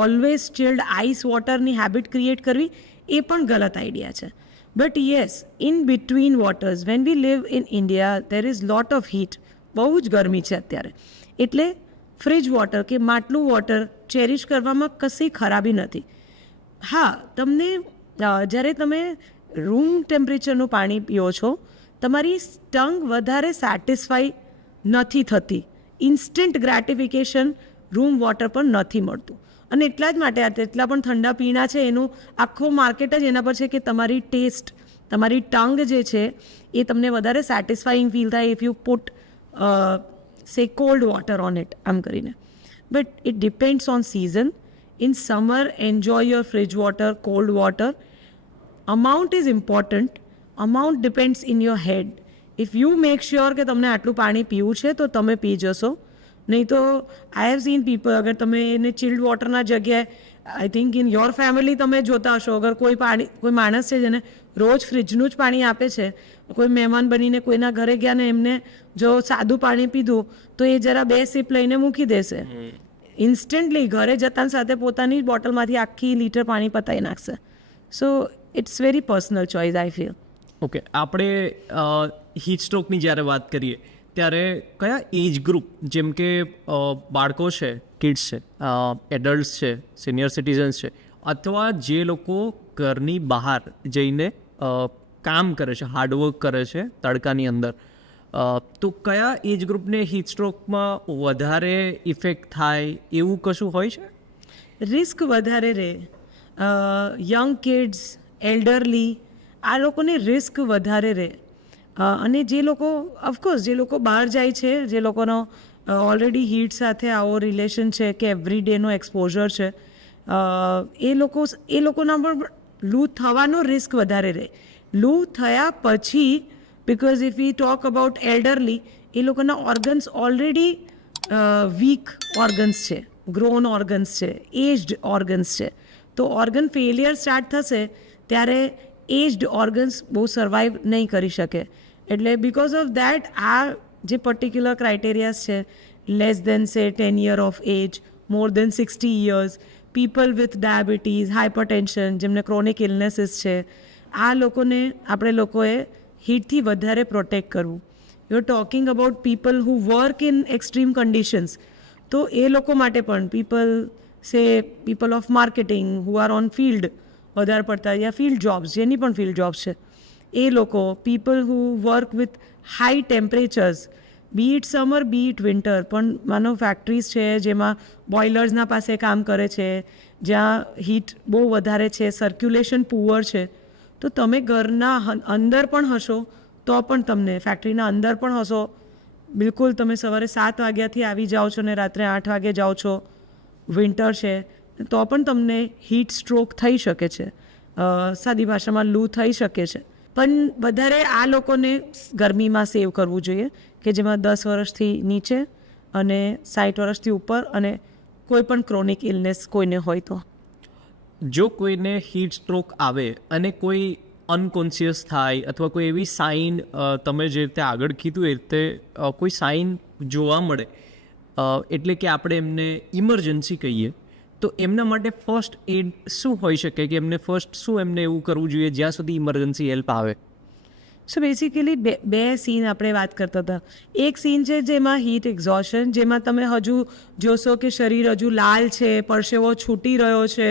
always chilled ice વોટરની હેબિટ ક્રિએટ કરવી એ પણ ગલત આઈડિયા છે. But yes, in between waters, when we live in India there is lot of heat. બહુ જ ગરમી છે અત્યારે, એટલે ફ્રીજ વોટર કે માટલું વોટર ચેરિશ કરવામાં કશી ખરાબી નથી. હા, તમને જ્યારે તમે રૂમ ટેમ્પરેચરનું પાણી પીઓ છો તમારી ટંગ વધારે સેટિસ્ફાઈ નથી થતી. ઇન્સ્ટન્ટ ગ્રેટિફિકેશન રૂમ વોટર પર નથી મળતું, અને એટલા જ માટે એટલા પણ ઠંડા પીણા છે એનું આખો માર્કેટ જ એના પર છે કે તમારી ટેસ્ટ, તમારી ટંગ જે છે એ તમને વધારે સેટિસ્ફાઈંગ ફીલ થાય if you put say cold water on it, આમ કરીને. But it depends on season. In summer enjoy your fridge water, cold water. Amount is important. Amount depends in your head. If you make sure કે તમને આટલું પાણી પીવું છે તો તમે પી જશો. નહીં તો આઈ હેવ સીન પીપલ, અગર તમે એને ચિલ્ડ વોટરના જગ્યાએ, I think in your family તમે જોતા હશો, અગર કોઈ માણસ છે જેને રોજ ફ્રિજનું જ પાણી આપે છે, કોઈ મહેમાન બનીને કોઈના ઘરે ગયા ને એમને જો સાદું પાણી પીધું તો એ જરા 2 સિપ લઈને મૂકી દેશે. ઇન્સ્ટન્ટલી ઘરે જતાં સાથે પોતાની બોટલમાંથી આખી લીટર પાણી પતાવી નાખશે. So it's very personal choice, I feel. Okay, આપણે હીટ સ્ટ્રોકની જ્યારે વાત કરીએ ત્યારે કયા એજ ગ્રુપ, જેમ કે બાળકો છે, કિડ્સ છે, એડલ્ટ્સ છે, સિનિયર સિટીઝન્સ છે, અથવા જે લોકો ઘરની બહાર જઈને કામ કરે છે, હાર્ડવર્ક કરે છે તડકાની અંદર, તો કયા એજ ગ્રુપને હીટ સ્ટ્રોકમાં વધારે ઇફેક્ટ થાય એવું કશું હોય છે? રિસ્ક વધારે રહે. યંગ કિડ્સ, એલ્ડરલી, આ લોકોને રિસ્ક વધારે રહે. અને જે લોકો, ઓફકોર્સ જે લોકો બહાર જાય છે, જે લોકોનો ઓલરેડી હીટ સાથે આવો રિલેશન છે કે એવરી ડેનો એક્સપોઝર છે, એ લોકોના પણ લૂ થવાનો રિસ્ક વધારે રહે. લૂ થયા પછી, because if we talk about elderly, એ લોકોના ઓર્ગન્સ ઓલરેડી વીક ઓર્ગન્સ છે, ગ્રોન ઓર્ગન્સ છે, એજ્ડ ઓર્ગન્સ છે. તો ઓર્ગન ફેલિયર સ્ટાર્ટ થશે ત્યારે એજ્ડ ઓર્ગન્સ બહુ સર્વાઈવ નહીં કરી શકે. એટલે બિકોઝ ઓફ દેટ આ જે પર્ટિક્યુલર ક્રાઇટેરિયાઝ છે, less than say 10 year of age, more than 60 years, people with diabetes, hypertension, જેમને ક્રોનિક ઇલનેસીસ છે, આ લોકોને આપણે લોકોએ હીટથી વધારે પ્રોટેક્ટ કરવું. You are talking about people who work in extreme conditions, તો એ લોકો માટે પણ people of marketing who are on field વધારે પડતા, યા ફિલ્ડ જોબ્સ, જેની પણ ફિલ્ડ જોબ્સ છે, એ લોકો, people who work with high temperatures, be it summer be it winter. પણ માનો ફેક્ટરીઝ છે જેમાં બોઇલર્સના પાસે કામ કરે છે, જ્યાં હીટ બહુ વધારે છે, સર્ક્યુલેશન પુઅર છે, તો તમે ઘરના અંદર પણ હશો તો પણ તમને, ફેક્ટરીના અંદર પણ હશો, બિલકુલ તમે સવારે 7 વાગ્યાથી આવી જાઓ છો ને રાત્રે 8 વાગે જાઓ છો, વિન્ટર છે, તો પણ તમને હીટ સ્ટ્રોક થઈ શકે છે. સાદી ભાષામાં લૂ થઈ શકે છે. પણ વધારે આ લોકોને ગરમીમાં સેવ કરવું જોઈએ કે જેમાં 10 વર્ષથી નીચે અને 60 વર્ષથી ઉપર અને કોઈ પણ ક્રોનિક ઇલનેસ કોઈને હોય તો. જો કોઈને હીટ સ્ટ્રોક આવે અને કોઈ અનકોન્શિયસ થાય અથવા કોઈ એવી સાઇન, તમે જે રીતે આગળ કીધું એ રીતે કોઈ સાઇન જોવા મળે, એટલે કે આપણે એમને ઇમરજન્સી કહીએ, તો એમના માટે ફર્સ્ટ એડ શું હોઈ શકે કે એમને ફર્સ્ટ શું એમને એવું કરવું જોઈએ જ્યાં સુધી ઇમરજન્સી હેલ્પ આવે? સો બેસિકલી બે સીન આપણે વાત કરતા હતા. એક સીન છે જેમાં હીટ એક્ઝોશન, જેમાં તમે હજુ જોશો કે શરીર હજુ લાલ છે, પરસેવો છૂટી રહ્યો છે,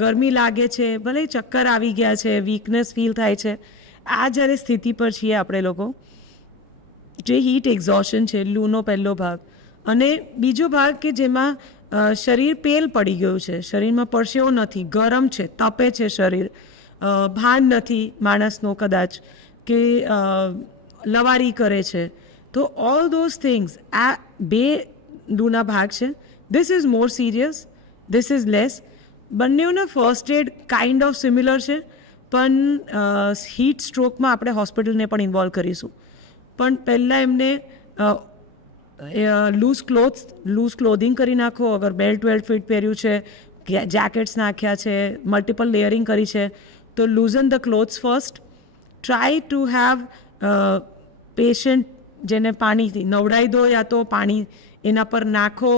ગરમી લાગે છે, ભલે ચક્કર આવી ગયા છે, વીકનેસ ફીલ થાય છે. આ જ્યારે સ્થિતિ પર છીએ આપણે લોકો, જે હીટ એક્ઝોશન છે, લૂનો પહેલો ભાગ. અને બીજો ભાગ કે જેમાં શરીર પેલ પડી ગયું છે, શરીરમાં પરસેવો નથી, ગરમ છે, તપે છે શરીર, ભાન નથી માણસનો કદાચ, કે લવારી કરે છે. તો ઓલ ધોઝ થિંગ્સ આ બે દૂના ભાગ છે. This is more serious, this is less. બંનેઓના first aid kind of similar છે, પણ હીટ સ્ટ્રોકમાં આપણે હોસ્પિટલને પણ ઇન્વોલ્વ કરીશું. પણ પહેલાં એમને લૂઝ ક્લોધિંગ કરી નાખો. અગર બેલ્ટ ફિટ પહેર્યું છે, જેકેટ્સ નાખ્યા છે, મલ્ટિપલ લેયરિંગ કરી છે, તો loosen the clothes first. Try to have patient જેને પાણીથી નવડાવી દો, યા તો પાણી એના પર નાખો,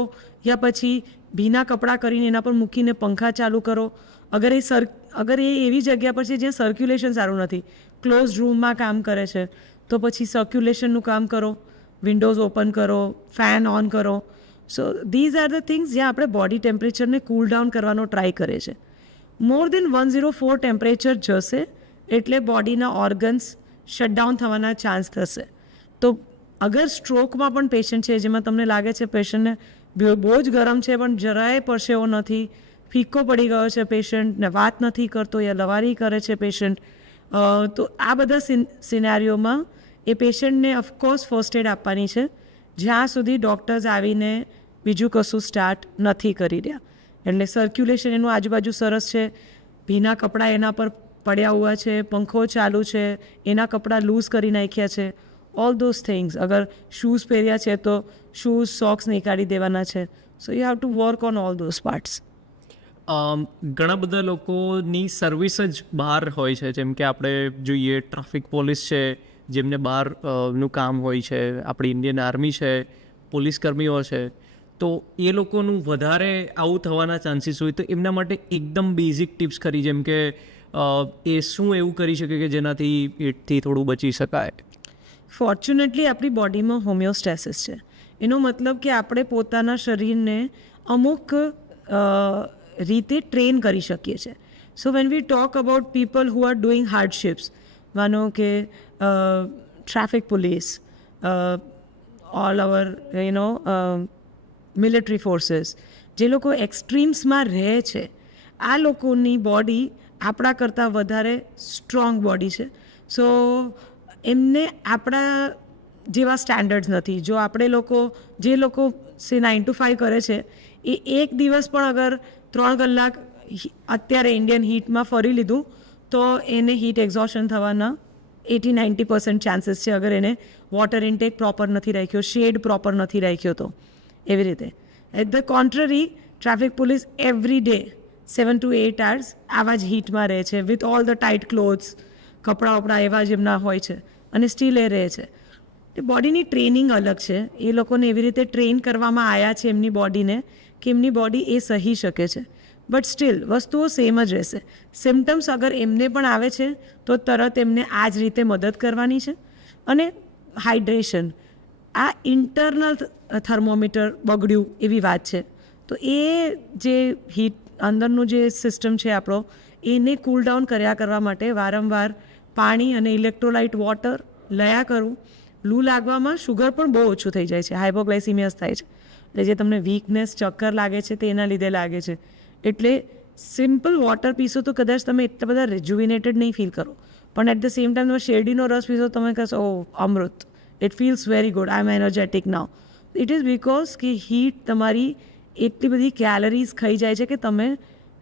યા પછી ભીના કપડાં કરીને એના પર મૂકીને પંખા ચાલુ કરો. અગર એ એવી જગ્યા પર છે જ્યાં સર્ક્યુલેશન સારું નથી, ક્લોઝ રૂમમાં કામ કરે છે, તો પછી સર્ક્યુલેશનનું કામ કરો, વિન્ડોઝ ઓપન કરો, ફેન ઓન કરો. સો ધીઝ આર ધ થિંગ્સ જ્યાં આપણે બોડી ટેમ્પરેચરને કૂલ ડાઉન કરવાનો ટ્રાય કરે છે. મોર દેન 104 ટેમ્પરેચર જશે એટલે બોડીના ઓર્ગન્સ શટડાઉન થવાના ચાન્સ થશે. તો અગર સ્ટ્રોકમાં પણ પેશન્ટ છે જેમાં તમને લાગે છે પેશન્ટને બહુ જ ગરમ છે પણ જરાય પરસેવો નથી, ફીકો પડી ગયો છે પેશન્ટ ને વાત નથી કરતો યા લવારી કરે છે પેશન્ટ, તો આ બધા સિનેરિયોમાં એ પેશન્ટને ઓફકોર્સ ફર્સ્ટ એડ આપવાની છે જ્યાં સુધી ડૉક્ટર્સ આવીને બીજું કશું સ્ટાર્ટ નથી કરી રહ્યા. એટલે સર્ક્યુલેશન એનું આજુબાજુ સરસ છે, ભીના કપડાં એના પર પડ્યા હુઆ છે, પંખો ચાલુ છે, એના કપડાં લૂઝ કરી નાખ્યા છે, ઓલ ધોઝ થિંગ્સ. અગર શૂઝ પહેર્યા છે તો શૂઝ સોક્સ નીકાળી દેવાના છે. So you have to work on all those parts. ઘણા બધા લોકોની સર્વિસ જ બહાર હોય છે, જેમ કે આપણે જોઈએ ટ્રાફિક પોલીસ છે જેમને બહારનું કામ હોય છે, આપણી ઇન્ડિયન આર્મી છે, પોલીસ કર્મીઓ છે, તો એ લોકોનું વધારે આવું થવાના ચાન્સીસ હોય. તો એમના માટે એકદમ બેઝિક ટિપ્સ ખરી, જેમ કે એ શું એવું કરી શકે કે જેનાથી એટથી થોડું બચી શકાય? ફોર્ચ્યુનેટલી આપણી બોડીમાં હોમિયોસ્ટેસિસ છે. એનો મતલબ કે આપણે પોતાના શરીરને અમુક રીતે ટ્રેન કરી શકીએ છીએ. So when we talk about people who are doing hardships, માનો કે traffic police, all our military forces, જે લોકો એક્સ્ટ્રીમ્સમાં રહે છે, આ લોકોની બોડી આપણા કરતાં વધારે સ્ટ્રોંગ બોડી છે. સો એમને આપણા જેવા સ્ટેન્ડર્ડ્સ નથી. જો આપણે જે લોકો 9 to 5 કરે છે એ એક દિવસ પણ અગર 3 કલાક અત્યારે ઇન્ડિયન હીટમાં ફરી લીધું તો એને હીટ એક્ઝોશન થવાના 80-90% ચાન્સીસ છે, અગર એને વોટર ઇન્ટેક પ્રોપર નથી રાખ્યો, શેડ પ્રોપર નથી રાખ્યો તો. એવી રીતે at the contrary traffic police every day 7 to 8 hours આવા જ હીટમાં રહે છે, with all the tight clothes, કપડાં વપડા એવા જ એમના હોય છે, અને સ્ટીલ એ રહે છે. બોડીની ટ્રેનિંગ અલગ છે. એ લોકોને એવી રીતે ટ્રેન કરવામાં આવ્યા છે એમની બોડીને કે એમની બોડી એ સહી શકે છે. બટ સ્ટીલ વસ્તુઓ સેમ જ રહેશે. સિમ્ટમ્સ અગર એમને પણ આવે છે તો તરત એમને આ જ રીતે મદદ કરવાની છે. અને હાઇડ્રેશન, આ ઇન્ટરનલ થર્મોમીટર બગડ્યું એવી વાત છે, તો એ જે હીટ અંદરનું જે સિસ્ટમ છે આપણો, એને કૂલ ડાઉન કરવા માટે વારંવાર પાણી અને ઇલેક્ટ્રોલાઇટ વોટર લયા કરવું. લૂ લાગવામાં શુગર પણ બહુ ઓછું થઈ જાય છે, હાઇપોગ્લાયસીમિયા થાય છે, એટલે જે તમને વીકનેસ, ચક્કર લાગે છે તે એના લીધે લાગે છે. એટલે સિમ્પલ વોટર પીશો તો કદાચ તમે એટલા બધા રિજુવિનેટેડ નહીં ફીલ કરો, પણ એટ ધ સેમ ટાઈમ તમે શેરડીનો રસ પીશો તમે કહેશો ઓ અમૃત, it feels very good, I am energetic now. It is because કે હીટ તમારી એટલી બધી કેલરીઝ ખાઈ જાય છે કે તમે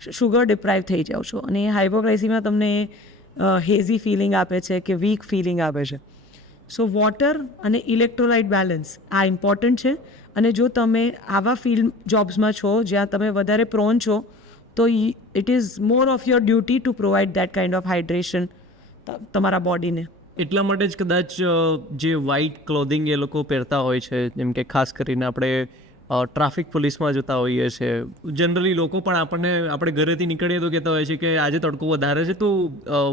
શુગર ડિપ્રાઇવ થઈ જાઓ છો, અને એ હાઇપોગ્લાયસીમિયા તમને હેઝી ફિલિંગ આપે છે કે વીક ફિલિંગ આપે છે. સો વોટર અને ઇલેક્ટ્રોલાઇટ બેલેન્સ આ ઇમ્પોર્ટન્ટ છે. અને જો તમે આવા ફિલ્ડ જોબ્સમાં છો જ્યાં તમે વધારે પ્રોન છો તો it is more of your duty two provide that kind of hydration તમારા બોડીને. એટલા માટે જ કદાચ જે વ્હાઇટ ક્લોધિંગ એ લોકો પહેરતા હોય છે, જેમ કે ખાસ કરીને આપણે ટ્રાફિક પોલીસમાં જતા હોઈએ છીએ, જનરલી લોકો પણ આપણે ઘરેથી નીકળીએ તો કહેતા હોય છે કે આજે તડકો વધારે છે તો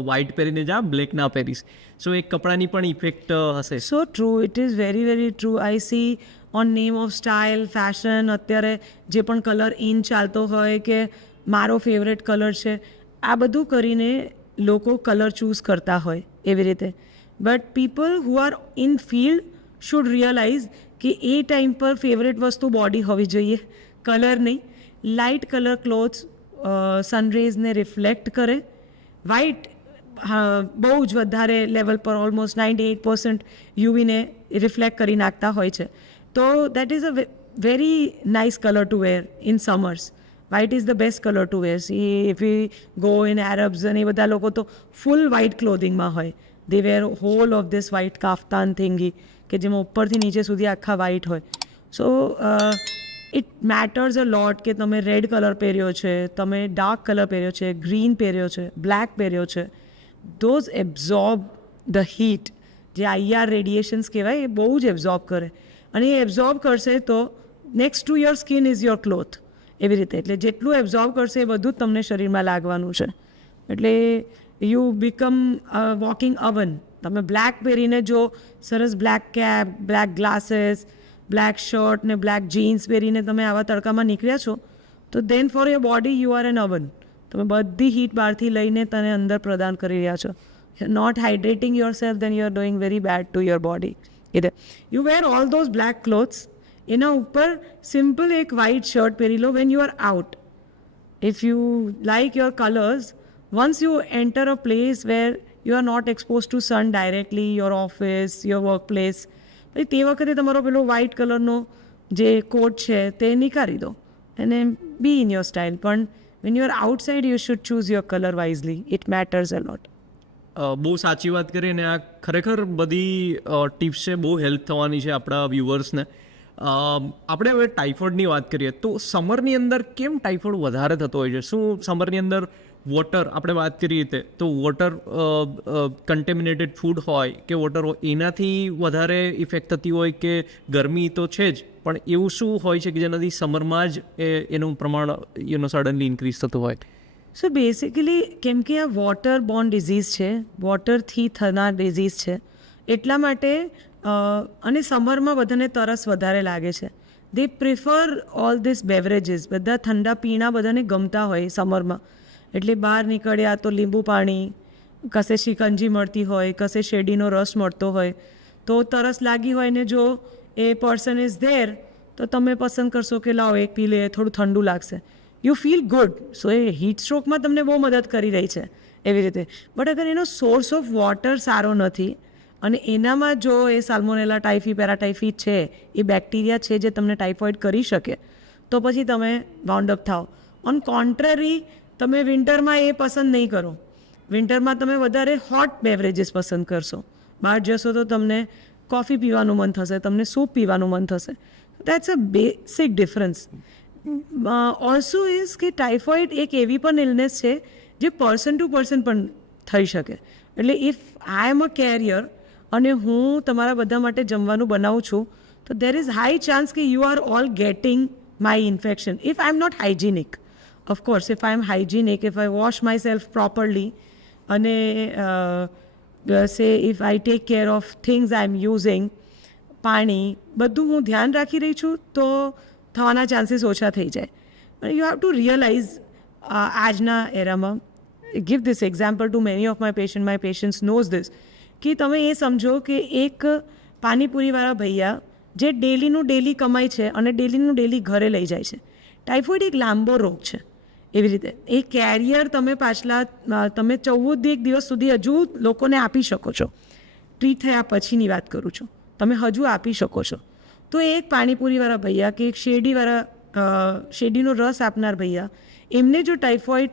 વ્હાઇટ પહેરીને જા, બ્લેક ના પહેરીશ. સો એક કપડાની પણ ઇફેક્ટ હશે. So true, it is very very true. I see on name of style, fashion, અત્યારે જે પણ કલર ઇન ચાલતો હોય કે મારો ફેવરેટ કલર છે, આ બધું કરીને લોકો કલર ચૂઝ કરતા હોય એવી રીતે. But people who are in field should realize કે એ ટાઈમ પર ફેવરેટ વસ્તુ બોડી હોવી જોઈએ, કલર નહીં. લાઇટ કલર ક્લોથ્સ સનરેઝને રિફ્લેક્ટ કરે. વ્હાઇટ બહુ જ વધારે લેવલ પર ઓલમોસ્ટ 98% યુવીને રિફ્લેક્ટ કરી નાખતા હોય છે. તો that is a very nice colour to wear in summers. White is the best colour to wear. If you go in Arabs અને એ બધા લોકો તો ફૂલ વ્હાઇટ ક્લોધિંગમાં હોય. They wear whole of this white kaftan thingy કે જેમાં ઉપરથી નીચે સુધી આખા વ્હાઇટ હોય. સો ઇટ મેટર્સ અ લોટ કે તમે રેડ કલર પહેર્યો છે, તમે ડાર્ક કલર પહેર્યો છે, ગ્રીન પહેર્યો છે, બ્લેક પહેર્યો છે. Those absorb the heat. જે IR રેડિયેશન્સ કહેવાય એ બહુ જ એબ્ઝોર્બ કરે, અને એ એબ્ઝોર્બ કરશે તો next to your skin is your cloth. એવી રીતે એટલે જેટલું એબ્ઝોર્બ કરશે એ બધું જ તમને શરીરમાં લાગવાનું છે. એટલે યુ બીકમ વોકિંગ અવન. તમે બ્લેક પહેરીને જો સરસ black cap, black glasses, black shirt ને બ્લેક જીન્સ પહેરીને તમે આવા તડકામાં નીકળ્યા છો તો then for your body you are an oven. તમે બધી હીટ બહારથી લઈને તને અંદર પ્રદાન કરી રહ્યા છો. Not hydrating your self, then you are doing very bad to your body. એટલે you wear all those black clothes, એના ઉપર સિમ્પલ એક વ્હાઇટ શર્ટ પહેરી લો when you are out. If you like your colours, once you enter a place where you are not exposed to sun directly, your office, your workplace, પછી તે વખતે તમારો પેલો વ્હાઇટ કલરનો જે કોટ છે તે નીકાળી દો અને બી ઇન યોર સ્ટાઇલ. પણ when you are outside you should choose your colour wisely. It matters a lot. બહુ સાચી વાત કરી, અને આ ખરેખર બધી ટિપ્સ છે, બહુ હેલ્પ થવાની છે આપણા વ્યુઅર્સને. આપણે હવે ટાઇફોઇડની વાત કરીએ તો સમરની અંદર કેમ ટાઇફોઇડ વધારે થતો હોય છે? શું સમરની અંદર વોટર, આપણે વાત કરીએ તો વોટર કન્ટેમિનેટેડ ફૂડ હોય કે વોટર હોય એનાથી વધારે ઇફેક્ટ થતી હોય કે ગરમી તો છે જ, પણ એવું શું હોય છે કે જેનાથી સમરમાં જ એનું પ્રમાણ સડનલી ઇન્ક્રીઝ થતું હોય? સો બેસિકલી કેમ કે આ વોટર બોર્ન ડિઝીઝ છે, વોટરથી થનાર ડિઝીઝ છે, એટલા માટે અને સમરમાં બધાને તરસ વધારે લાગે છે. દે પ્રિફર ઓલ ધીસ બેવરેજીસ. બધા ઠંડા પીણા બધાને ગમતા હોય સમરમાં. એટલે બહાર નીકળ્યા તો લીંબુ પાણી, કશે શિકંજી મળતી હોય, કશે શેરડીનો રસ મળતો હોય, તો તરસ લાગી હોય ને જો એ પર્સન ઇઝ ધેર તો તમે પસંદ કરશો કે લાવો એક પી લે, થોડું ઠંડુ લાગશે. You feel good. સો એ હીટ સ્ટ્રોકમાં તમને બહુ મદદ કરી રહી છે એવી રીતે. બટ અગર એનો સોર્સ ઓફ વોટર સારો નથી અને એનામાં જો એ સાલ્મોનેલા ટાઇફી, પેરાટાઇફી છે, એ બેક્ટેરિયા છે જે તમને ટાઇફોઇડ કરી શકે, તો પછી તમે વાઉન્ડ અપ થાઓ. ઓન કોન્ટ્રરી, તમે વિન્ટરમાં એ પસંદ નહીં કરો. વિન્ટરમાં તમે વધારે હોટ બેવરેજીસ પસંદ કરશો. બહાર જશો તો તમને કોફી પીવાનું મન થશે, તમને સૂપ પીવાનું મન થશે. That's a basic difference. Also is કે ટાઇફોઇડ એક એવી પણ ઇલનેસ છે જે પર્સન ટુ પર્સન પણ થઈ શકે. એટલે if I M a carrier અને હું તમારા બધા માટે જમવાનું બનાવું છું તો દેર ઇઝ હાઈ ચાન્સ કે you are all getting my infection if I am not hygienic. Of course, if I am hygienic, if I wash myself properly, અને say if I take care of things I am using, પાણી બધું હું ધ્યાન રાખી રહી છું તો થવાના chances ઓછા થઈ જાય. યુ હેવ ટુ રિયલાઇઝ આજના એરામાં, give this example to many of my patients knows this, કે તમે એ સમજો કે એક પાણીપુરીવાળા ભૈયા જે ડેલીનું ડેલી કમાય છે અને ડેલીનું ડેલી ઘરે લઈ જાય છે. ટાઇફોઇડ એક લાંબો રોગ છે. એવી રીતે એ કેરિયર તમે તમે 14 દિવસ સુધી હજુ લોકોને આપી શકો છો. ટ્રીટ થયા પછીની વાત કરું છું, તમે હજુ આપી શકો છો. તો એક પાણીપુરીવાળા ભૈયા કે એક શેરડીનો રસ આપનાર ભૈયા, એમને જો ટાઇફોઇડ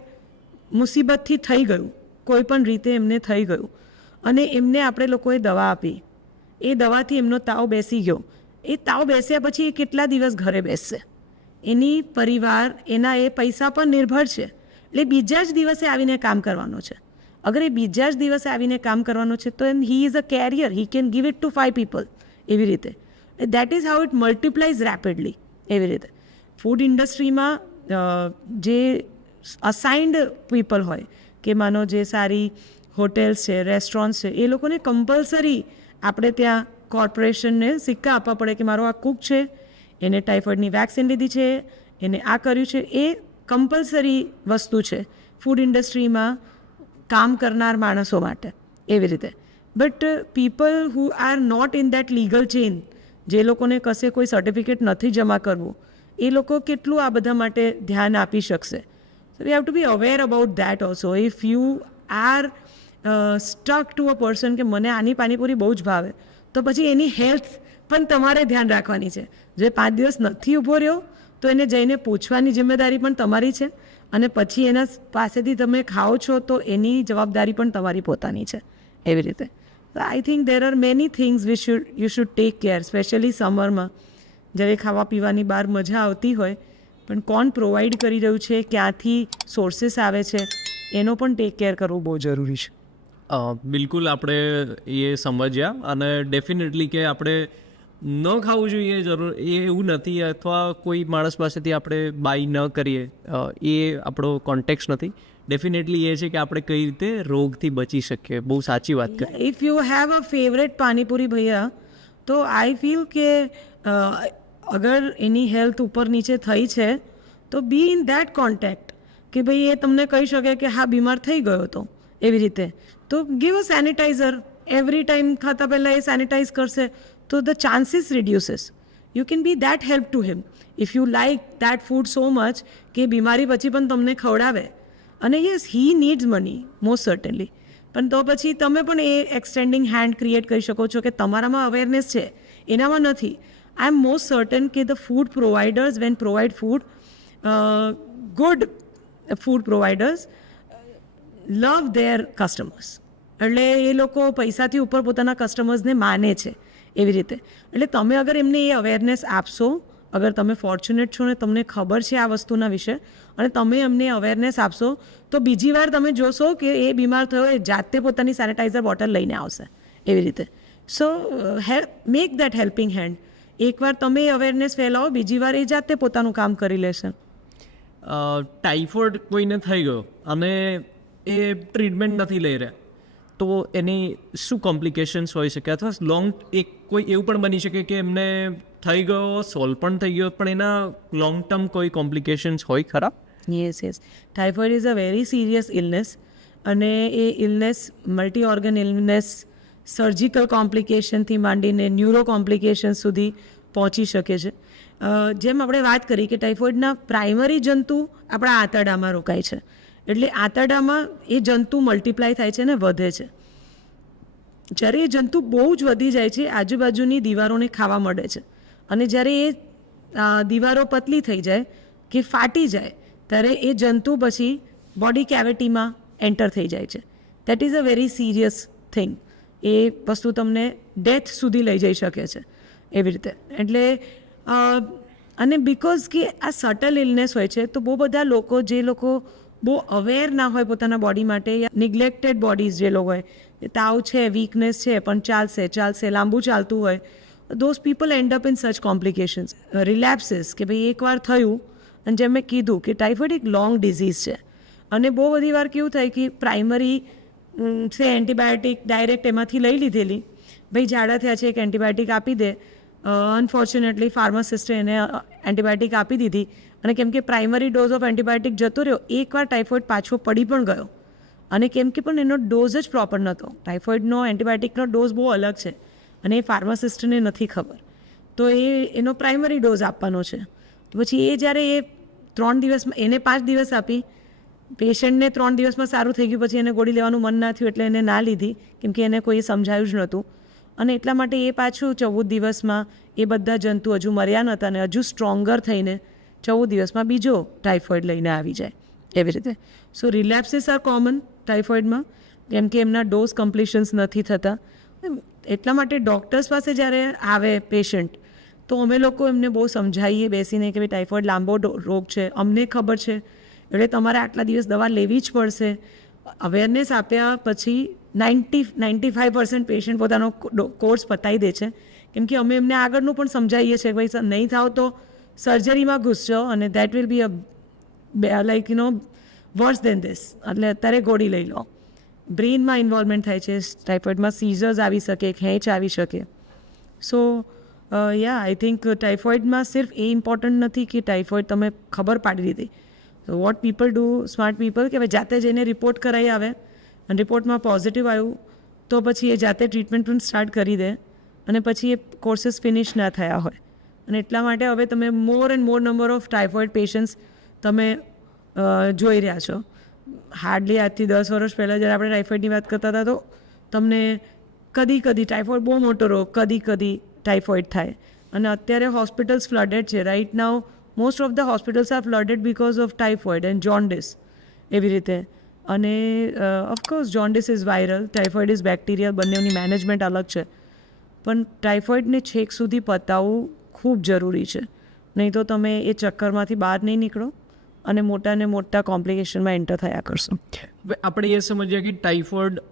મુસીબતથી થઈ ગયું, કોઈ પણ રીતે એમને થઈ ગયું, અને એમને આપણે લોકોએ દવા આપી, એ દવાથી એમનો તાવ બેસી ગયો, એ તાવ બેસ્યા પછી એ કેટલા દિવસ ઘરે બેસશે? એની પરિવાર એના એ પૈસા પર નિર્ભર છે. એટલે બીજા જ દિવસે આવીને કામ કરવાનો છે. અગર એ બીજા જ દિવસે આવીને કામ કરવાનો છે તો he is a carrier, he can give it to 5 people. એવી રીતે that is how it multiplies rapidly. એવી રીતે ફૂડ ઇન્ડસ્ટ્રીમાં જે અસાઇન્ડ પીપલ હોય, કે માનો જે સારી હોટેલ્સ છે, રેસ્ટોરન્ટ્સ છે, એ લોકોને કમ્પલસરી આપણે ત્યાં કોર્પોરેશનને સિક્કા આપવા પડે કે મારો આ કુક છે, એને ટાઇફોઇડની વેક્સિન લીધી છે, એને આ કર્યું છે. એ કમ્પલસરી વસ્તુ છે ફૂડ ઇન્ડસ્ટ્રીમાં કામ કરનાર માણસો માટે. એવી રીતે but people who are not in that legal chain, જે લોકોને કશે કોઈ સર્ટિફિકેટ નથી જમા કરવું, એ લોકો કેટલું આ બધા માટે ધ્યાન આપી શકશે? So we have to be aware about that also. If you are stuck to a person કે મને આની પાણીપુરી બહુ જ ભાવે, તો પછી એની હેલ્થ પણ તમારે ધ્યાન રાખવાની છે. જે 5 દિવસ નથી ઊભો રહ્યો તો એને જઈને પૂછવાની જિમ્મેદારી પણ તમારી છે, અને પછી એના પાસેથી તમે ખાઓ છો તો એની જવાબદારી પણ તમારી પોતાની છે. એવી રીતે I think there are many things you should take care, specially સમરમાં જ્યારે ખાવા પીવાની બહાર મજા આવતી હોય, પણ કોણ પ્રોવાઈડ કરી રહ્યું છે, ક્યાંથી સોર્સિસ આવે છે, એનો પણ ટેક કેર કરવું બહુ જરૂરી છે. બિલકુલ આપણે એ સમજ્યા, અને ડેફિનેટલી કે આપણે ન ખાવું જોઈએ જરૂર એ એવું નથી, અથવા કોઈ માણસ પાસેથી આપણે બાય ન કરીએ એ આપણો કોન્ટેક્સ નથી. ડેફિનેટલી એ છે કે આપણે કઈ રીતે રોગથી બચી શકીએ. બહુ સાચી વાત કરી. If you have a favourite panipuri bhaiya, તો આઈ ફીલ કે અગર એની હેલ્થ ઉપર નીચે થઈ છે તો બી ઇન દેટ કોન્ટેક્ટ, કે ભાઈ એ તમને કહી શકે કે હા બીમાર થઈ ગયો હતો એવી રીતે, તો give a sanitiser. Every time ખાતા પહેલાં એ સેનિટાઈઝ કરશે તો the chances reduces. You can be that help to him if you like that food so much કે બીમારી પછી પણ તમને ખવડાવે. અને yes, he needs money most certainly, પણ તો પછી તમે પણ એ એક્સટેન્ડિંગ હેન્ડ ક્રિએટ કરી શકો છો કે તમારામાં અવેરનેસ છે, એનામાં નથી. આઈ એમ મોસ્ટ સર્ટન કે the food providers when provide food, good food providers love their customers. એટલે એ લોકો પૈસાથી ઉપર પોતાના કસ્ટમર્સને માને છે એવી રીતે. એટલે તમે અગર એમને એ અવેરનેસ આપશો, અગર તમે ફોર્ચ્યુનેટ છો ને તમને ખબર છે આ વસ્તુના વિશે, અને તમે એમને અવેરનેસ આપશો, તો બીજી વાર તમે જોશો કે એ બીમાર થયો એ જાતે પોતાની સેનિટાઈઝર બોટલ લઈને આવશે એવી રીતે. સો મેક દેટ હેલ્પિંગ હેન્ડ. એકવાર તમે એ અવેરનેસ ફેલાવો, બીજી વાર એ જાતે પોતાનું કામ કરી લેશે. ટાઇફોઇડ કોઈને થઈ ગયો અને એ ટ્રીટમેન્ટ નથી લઈ રહ્યા, તો એની શું કોમ્પ્લિકેશન્સ હોઈ શકે? અથવા એક કોઈ એવું પણ બની શકે કે એમને થઈ ગયો, સોલ્વ પણ થઈ ગયો, પણ એના લોંગ ટર્મ કોઈ કોમ્પ્લિકેશન્સ હોય ખરા? Yes yes, typhoid is a very serious illness, અને એ illness multi organ illness, surgical કોમ્પ્લિકેશનથી માંડીને ન્યુરો કોમ્પ્લિકેશન સુધી પહોંચી શકે છે. જેમ આપણે વાત કરી કે ટાઇફોઇડના પ્રાઇમરી જંતુ આપણા આંતરડામાં રોકાય છે, એટલે આંતરડામાં એ જંતુ મલ્ટીપ્લાય થાય છે અને વધે છે. જ્યારે એ જંતુ બહુ જ વધી જાય છે, આજુબાજુની દીવારોને ખાવા મળે છે, અને જ્યારે એ દીવારો પતલી થઈ જાય કે ફાટી જાય, ત્યારે એ જંતુ પછી બોડી કેવિટીમાં એન્ટર થઈ જાય છે. That is a very serious thing. એ વસ્તુ તમને ડેથ સુધી લઈ જઈ શકે છે એવી રીતે. એટલે અને બિકોઝ કે આ સટલ ઇલનેસ હોય છે, તો બહુ બધા લોકો, જે લોકો બહુ અવેર ના હોય પોતાના બોડી માટે, યા નિગ્લેક્ટેડ બોડીઝ જે લોકો હોય, તાવ છે, વીકનેસ છે, પણ ચાલશે લાંબુ ચાલતું હોય, those people end up in such complications, relapses. કે ભાઈ એકવાર થયું, અને જેમ મેં કીધું કે ટાઇફોઇડ એક લોંગ ડિઝીઝ છે, અને બહુ બધી વાર કેવું થાય કે પ્રાઇમરી છે એન્ટીબાયોટિક ડાયરેક્ટ એમાંથી લઈ લીધેલી, ભાઈ ઝાડા થયા છે એક એન્ટીબાયોટિક આપી દે, અનફોર્ચ્યુનેટલી ફાર્માસિસ્ટે એને એન્ટીબાયોટિક આપી દીધી, અને કેમ કે પ્રાઇમરી ડોઝ ઓફ એન્ટીબાયોટિક જતો રહ્યો, એકવાર ટાઇફોઇડ પાછો પડી પણ ગયો, અને કેમ કે પણ એનો ડોઝ જ પ્રોપર નહોતો. ટાઇફોઇડનો એન્ટીબાયોટિકનો ડોઝ બહુ અલગ છે, અને એ ફાર્માસિસ્ટને નથી ખબર, તો એનો પ્રાઇમરી ડોઝ આપવાનો છે. તો પછી એ જ્યારે એ 3 દિવસમાં, એને 5 દિવસ આપી, પેશન્ટને 3 દિવસમાં સારું થઈ ગયું, પછી એને ગોળી લેવાનું મન ના થયું એટલે એને ના લીધી, કેમ કે એને કોઈ સમજાયું જ નહોતું, અને એટલા માટે એ પાછું 14 દિવસમાં એ બધા જંતુ હજુ મર્યા નહોતા, અને હજુ સ્ટ્રોંગર થઈને 14 દિવસમાં બીજો ટાઇફોઇડ લઈને આવી જાય એવી રીતે. સો રિલેપ્સિસ આર કોમન ટાઇફોઇડમાં, કેમ કે એમના ડોઝ કમ્પ્લીશન્સ નથી થતા. એટલા માટે ડૉક્ટર્સ પાસે જ્યારે આવે પેશન્ટ, તો અમે લોકો એમને બહુ સમજાવીએ બેસીને કે ભાઈ ટાઇફોઇડ લાંબો રોગ છે, અમને ખબર છે, એટલે તમારે આટલા દિવસ દવા લેવી જ પડશે. અવેરનેસ આપ્યા પછી 95% પેશન્ટ પોતાનો કોર્સ પતાવી દે છે, કેમ કે અમે એમને આગળનું પણ સમજાવીએ છીએ કે ભાઈ નહીં થાવ તો સર્જરીમાં ઘૂસજો, અને that will be like worse than this, એટલે અત્યારે ગોળી લઈ લો. બ્રેઇનમાં ઇન્વોલ્વમેન્ટ થાય છે ટાઇફોઇડમાં, સીઝર્સ આવી શકે, ખેંચ આવી શકે. સો યા, આઈ થિંક ટાઇફોઇડમાં સિર્ફ એ ઇમ્પોર્ટન્ટ નથી કે ટાઇફોઇડ તમે ખબર પાડી દીધી. What people do, smart people, કે ભાઈ જાતે જઈને રિપોર્ટ કરાવી આવે, અને રિપોર્ટમાં પોઝિટિવ આવ્યું તો પછી એ જાતે ટ્રીટમેન્ટ પણ સ્ટાર્ટ કરી દે, અને પછી એ કોર્સીસ ફિનિશ ના થયા હોય. અને એટલા માટે હવે તમે મોર and more number of typhoid patients તમે જોઈ રહ્યા છો. હાર્ડલી આજથી 10 વર્ષ પહેલાં જ્યારે આપણે ટાઇફોઇડની વાત કરતા હતા તો તમને કદી ટાઇફોઇડ બહુ મોટો રોગ કદી ટાઇફોઇડ થાય અને અત્યારે હોસ્પિટલ્સ ફ્લડેડ છે. Right now most of the hospitals are flooded because of typhoid and jaundice એવી રીતે. અને of course jaundice is viral, typhoid is bacterial, બંનેની મેનેજમેન્ટ અલગ છે. પણ ટાઇફોઇડને છેક સુધી પતાવવું ખૂબ જરૂરી છે, નહીં તો તમે એ ચક્કરમાંથી બહાર નહીં નીકળો અને મોટા કોમ્પ્લિકેશનમાં એન્ટર થયા કરશો. હવે આપણે એ સમજીએ કે ટાઇફોઇડ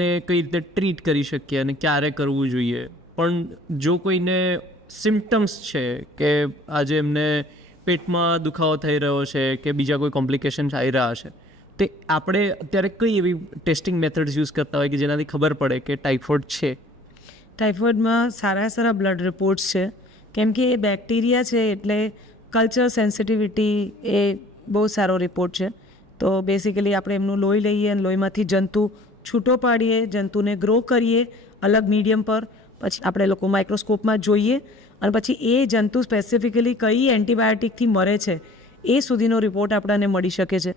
ને કઈ રીતે ટ્રીટ કરી શકીએ અને ક્યારે કરવું જોઈએ. પણ જો કોઈને સિમ્ટમ્સ છે કે આજે એમને પેટમાં દુખાવો થઈ રહ્યો છે કે બીજા કોઈ કોમ્પ્લિકેશન આવી રહ્યા છે, તે આપણે અત્યારે કઈ એવી ટેસ્ટિંગ મેથડ્સ યુઝ કરતા હોય કે જેનાથી ખબર પડે કે ટાઇફોઇડ છે? ટાઇફોઇડમાં સારા બ્લડ રિપોર્ટ્સ છે, કેમ કે એ બેક્ટેરિયા છે એટલે કલ્ચર સેન્સિટિવિટી એ બહુ સારો રિપોર્ટ છે. તો બેસિકલી આપણે એમનું લોહી લઈએ અને લોહીમાંથી જંતુ છૂટો પાડીએ, જંતુને ગ્રો કરીએ અલગ મીડિયમ પર, પછી આપણે લોકો માઇક્રોસ્કોપમાં જોઈએ અને પછી એ જંતુ સ્પેસિફિકલી કઈ એન્ટીબાયોટિકથી મરે છે એ સુધીનો રિપોર્ટ આપણને મળી શકે છે.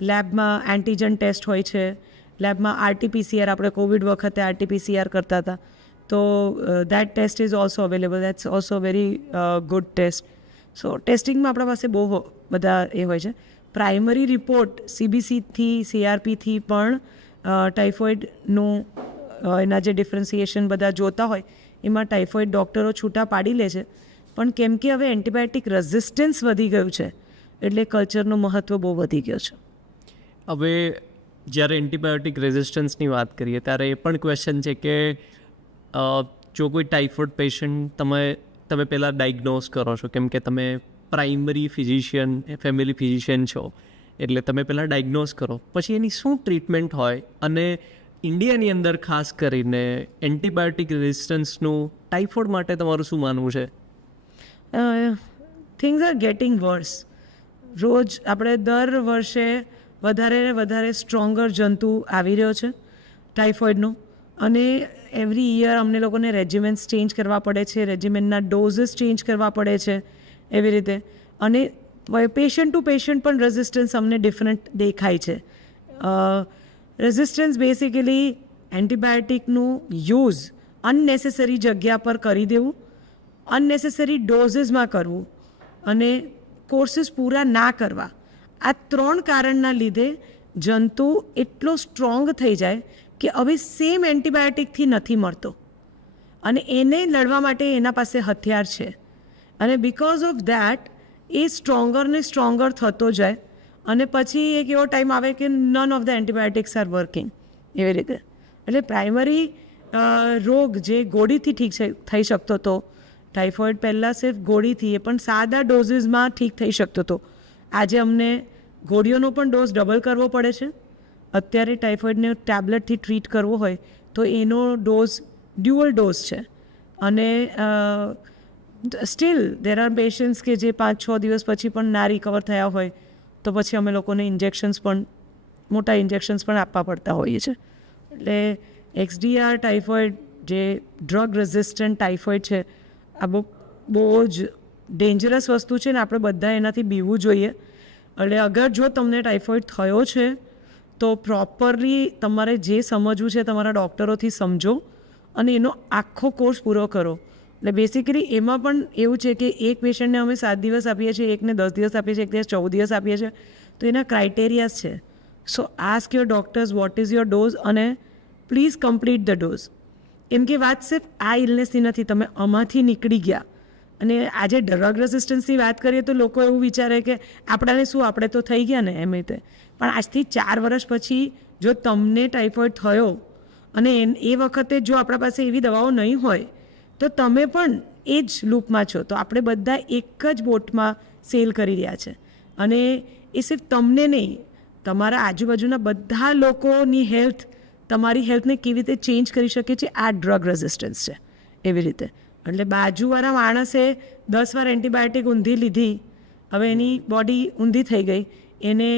લેબમાં એન્ટીજન ટેસ્ટ હોય છે, લેબમાં RT-PCR, આપણે કોવિડ વખતે RT-PCR કરતા હતા, તો that test is also available. That's also very good test. So ટેસ્ટિંગમાં આપણા પાસે બહુ બધા એ હોય છે. પ્રાઇમરી રિપોર્ટ CBCથી CRPથી પણ ટાઇફોઇડનું એના જે ડિફરન્સિએશન બધા જોતા હોય એમાં ટાઇફોઇડ ડૉક્ટરો છૂટા પાડી લે છે. પણ કેમ કે હવે એન્ટીબાયોટિક રેઝિસ્ટન્સ વધી ગયું છે એટલે કલ્ચરનું મહત્ત્વ બહુ વધી ગયો છે. હવે જ્યારે એન્ટીબાયોટિક રેઝિસ્ટન્સની વાત કરીએ ત્યારે એ પણ ક્વેશ્ચન છે કે જો કોઈ ટાઇફોઇડ પેશન્ટ તમે પહેલાં ડાયગ્નોઝ કરો છો, કેમ કે તમે પ્રાઇમરી ફિઝિશિયન ફેમિલી ફિઝિશિયન છો એટલે તમે પહેલાં ડાયગ્નોઝ કરો, પછી એની શું ટ્રીટમેન્ટ હોય અને ઇન્ડિયાની અંદર ખાસ કરીને એન્ટીબાયોટિક રેઝિસ્ટન્સનું ટાઇફોઇડ માટે તમારું શું માનવું છે? Things are getting worse. રોજ આપણે દર વર્ષે વધારે સ્ટ્રોંગર જંતુ આવી રહ્યો છે ટાઇફોઇડનો, અને એવરી યર અમને લોકોને રેજિમેન્ટ્સ ચેન્જ કરવા પડે છે, રેજિમેન્ટના ડોઝીસ ચેન્જ કરવા પડે છે એવી રીતે. અને પેશન્ટ ટુ પેશન્ટ પણ રેઝિસ્ટન્સ અમને ડિફરન્ટ દેખાય છે. રેઝિસ્ટન્સ બેસિકલી એન્ટીબાયોટિકનું યુઝ અનનેસેસરી જગ્યા પર કરી દેવું, અનનેસેસરી ડોઝીસમાં કરવું અને કોર્સીસ પૂરા ના કરવા, આ 3 કારણના લીધે જંતુ એટલો સ્ટ્રોંગ થઈ જાય કે હવે સેમ એન્ટીબાયોટિકથી નથી મળતો અને એને લડવા માટે એના પાસે હથિયાર છે. અને because of that A stronger થતો જાય અને પછી એક એવો ટાઈમ આવે કે none of the antibiotics are working એવી રીતે. એટલે પ્રાઇમરી રોગ જે ગોળીથી ઠીક થઈ શકતો હતો, ટાઇફોઇડ પહેલાં સિર્ફ ગોળીથી, એ પણ સાદા ડોઝીસમાં ઠીક થઈ શકતો હતો. આજે અમને ગોળીઓનો પણ ડોઝ ડબલ કરવો પડે છે. અત્યારે ટાઇફોઇડને ટેબ્લેટથી ટ્રીટ કરવો હોય તો એનો ડોઝ ડ્યુઅલ ડોઝ છે. અને સ્ટીલ દેર આર પેશન્ટ્સ કે જે 5-6 દિવસ પછી પણ ના રિકવર થયા હોય તો પછી અમે લોકોને મોટા ઇન્જેક્શન્સ પણ આપવા પડતા હોઈએ છીએ. એટલે XDR ટાઇફોઇડ જે ડ્રગ રેઝિસ્ટન્ટ ટાઇફોઇડ છે, આ બહુ જ ડેન્જરસ વસ્તુ છે ને આપણે બધા એનાથી બીવવું જોઈએ. એટલે અગર જો તમને ટાઇફોઇડ થયો છે તો પ્રોપરલી તમારે જે સમજવું છે તમારા ડૉક્ટરોથી સમજો અને એનો આખો કોર્સ પૂરો કરો. એટલે બેસિકલી એમાં પણ એવું છે કે એક પેશન્ટને અમે 7 દિવસ આપીએ છીએ, એકને 10 દિવસ આપીએ છીએ, એકને 14 દિવસ આપીએ છીએ, તો એના ક્રાઇટેરિયાસ છે. So ask your doctors what is your dose અને પ્લીઝ કમ્પ્લીટ ધ ડોઝ. એમ કે વાત સિર્ફ આ ઇલનેસની નથી, તમે આમાંથી નીકળી ગયા. અને આજે ડ્રગ રેઝિસ્ટન્સની વાત કરીએ તો લોકો એવું વિચારે કે આપણાને શું, આપણે તો થઈ ગયા ને એમ રીતે. પણ આજથી 4 વર્ષ પછી જો તમને ટાઇફોઇડ થયો અને એ વખતે જો આપણા પાસે એવી દવાઓ નહીં હોય તો તમે પણ એ જ લૂપમાં છો. તો આપણે બધા એક જ બોટમાં સેલ કરી રહ્યા છે. અને એ સિર્ફ તમને નહીં, તમારા આજુબાજુના બધા લોકોની હેલ્થ, તમારી હેલ્થને કેવી રીતે ચેન્જ કરી શકે છે આ ડ્રગ રેઝિસ્ટન્સ છે એવી રીતે. એટલે બાજુવાળા માણસે 10 વાર એન્ટીબાયોટિક ઊંધી લીધી, હવે એની બોડી ઊંધી થઈ ગઈ, એને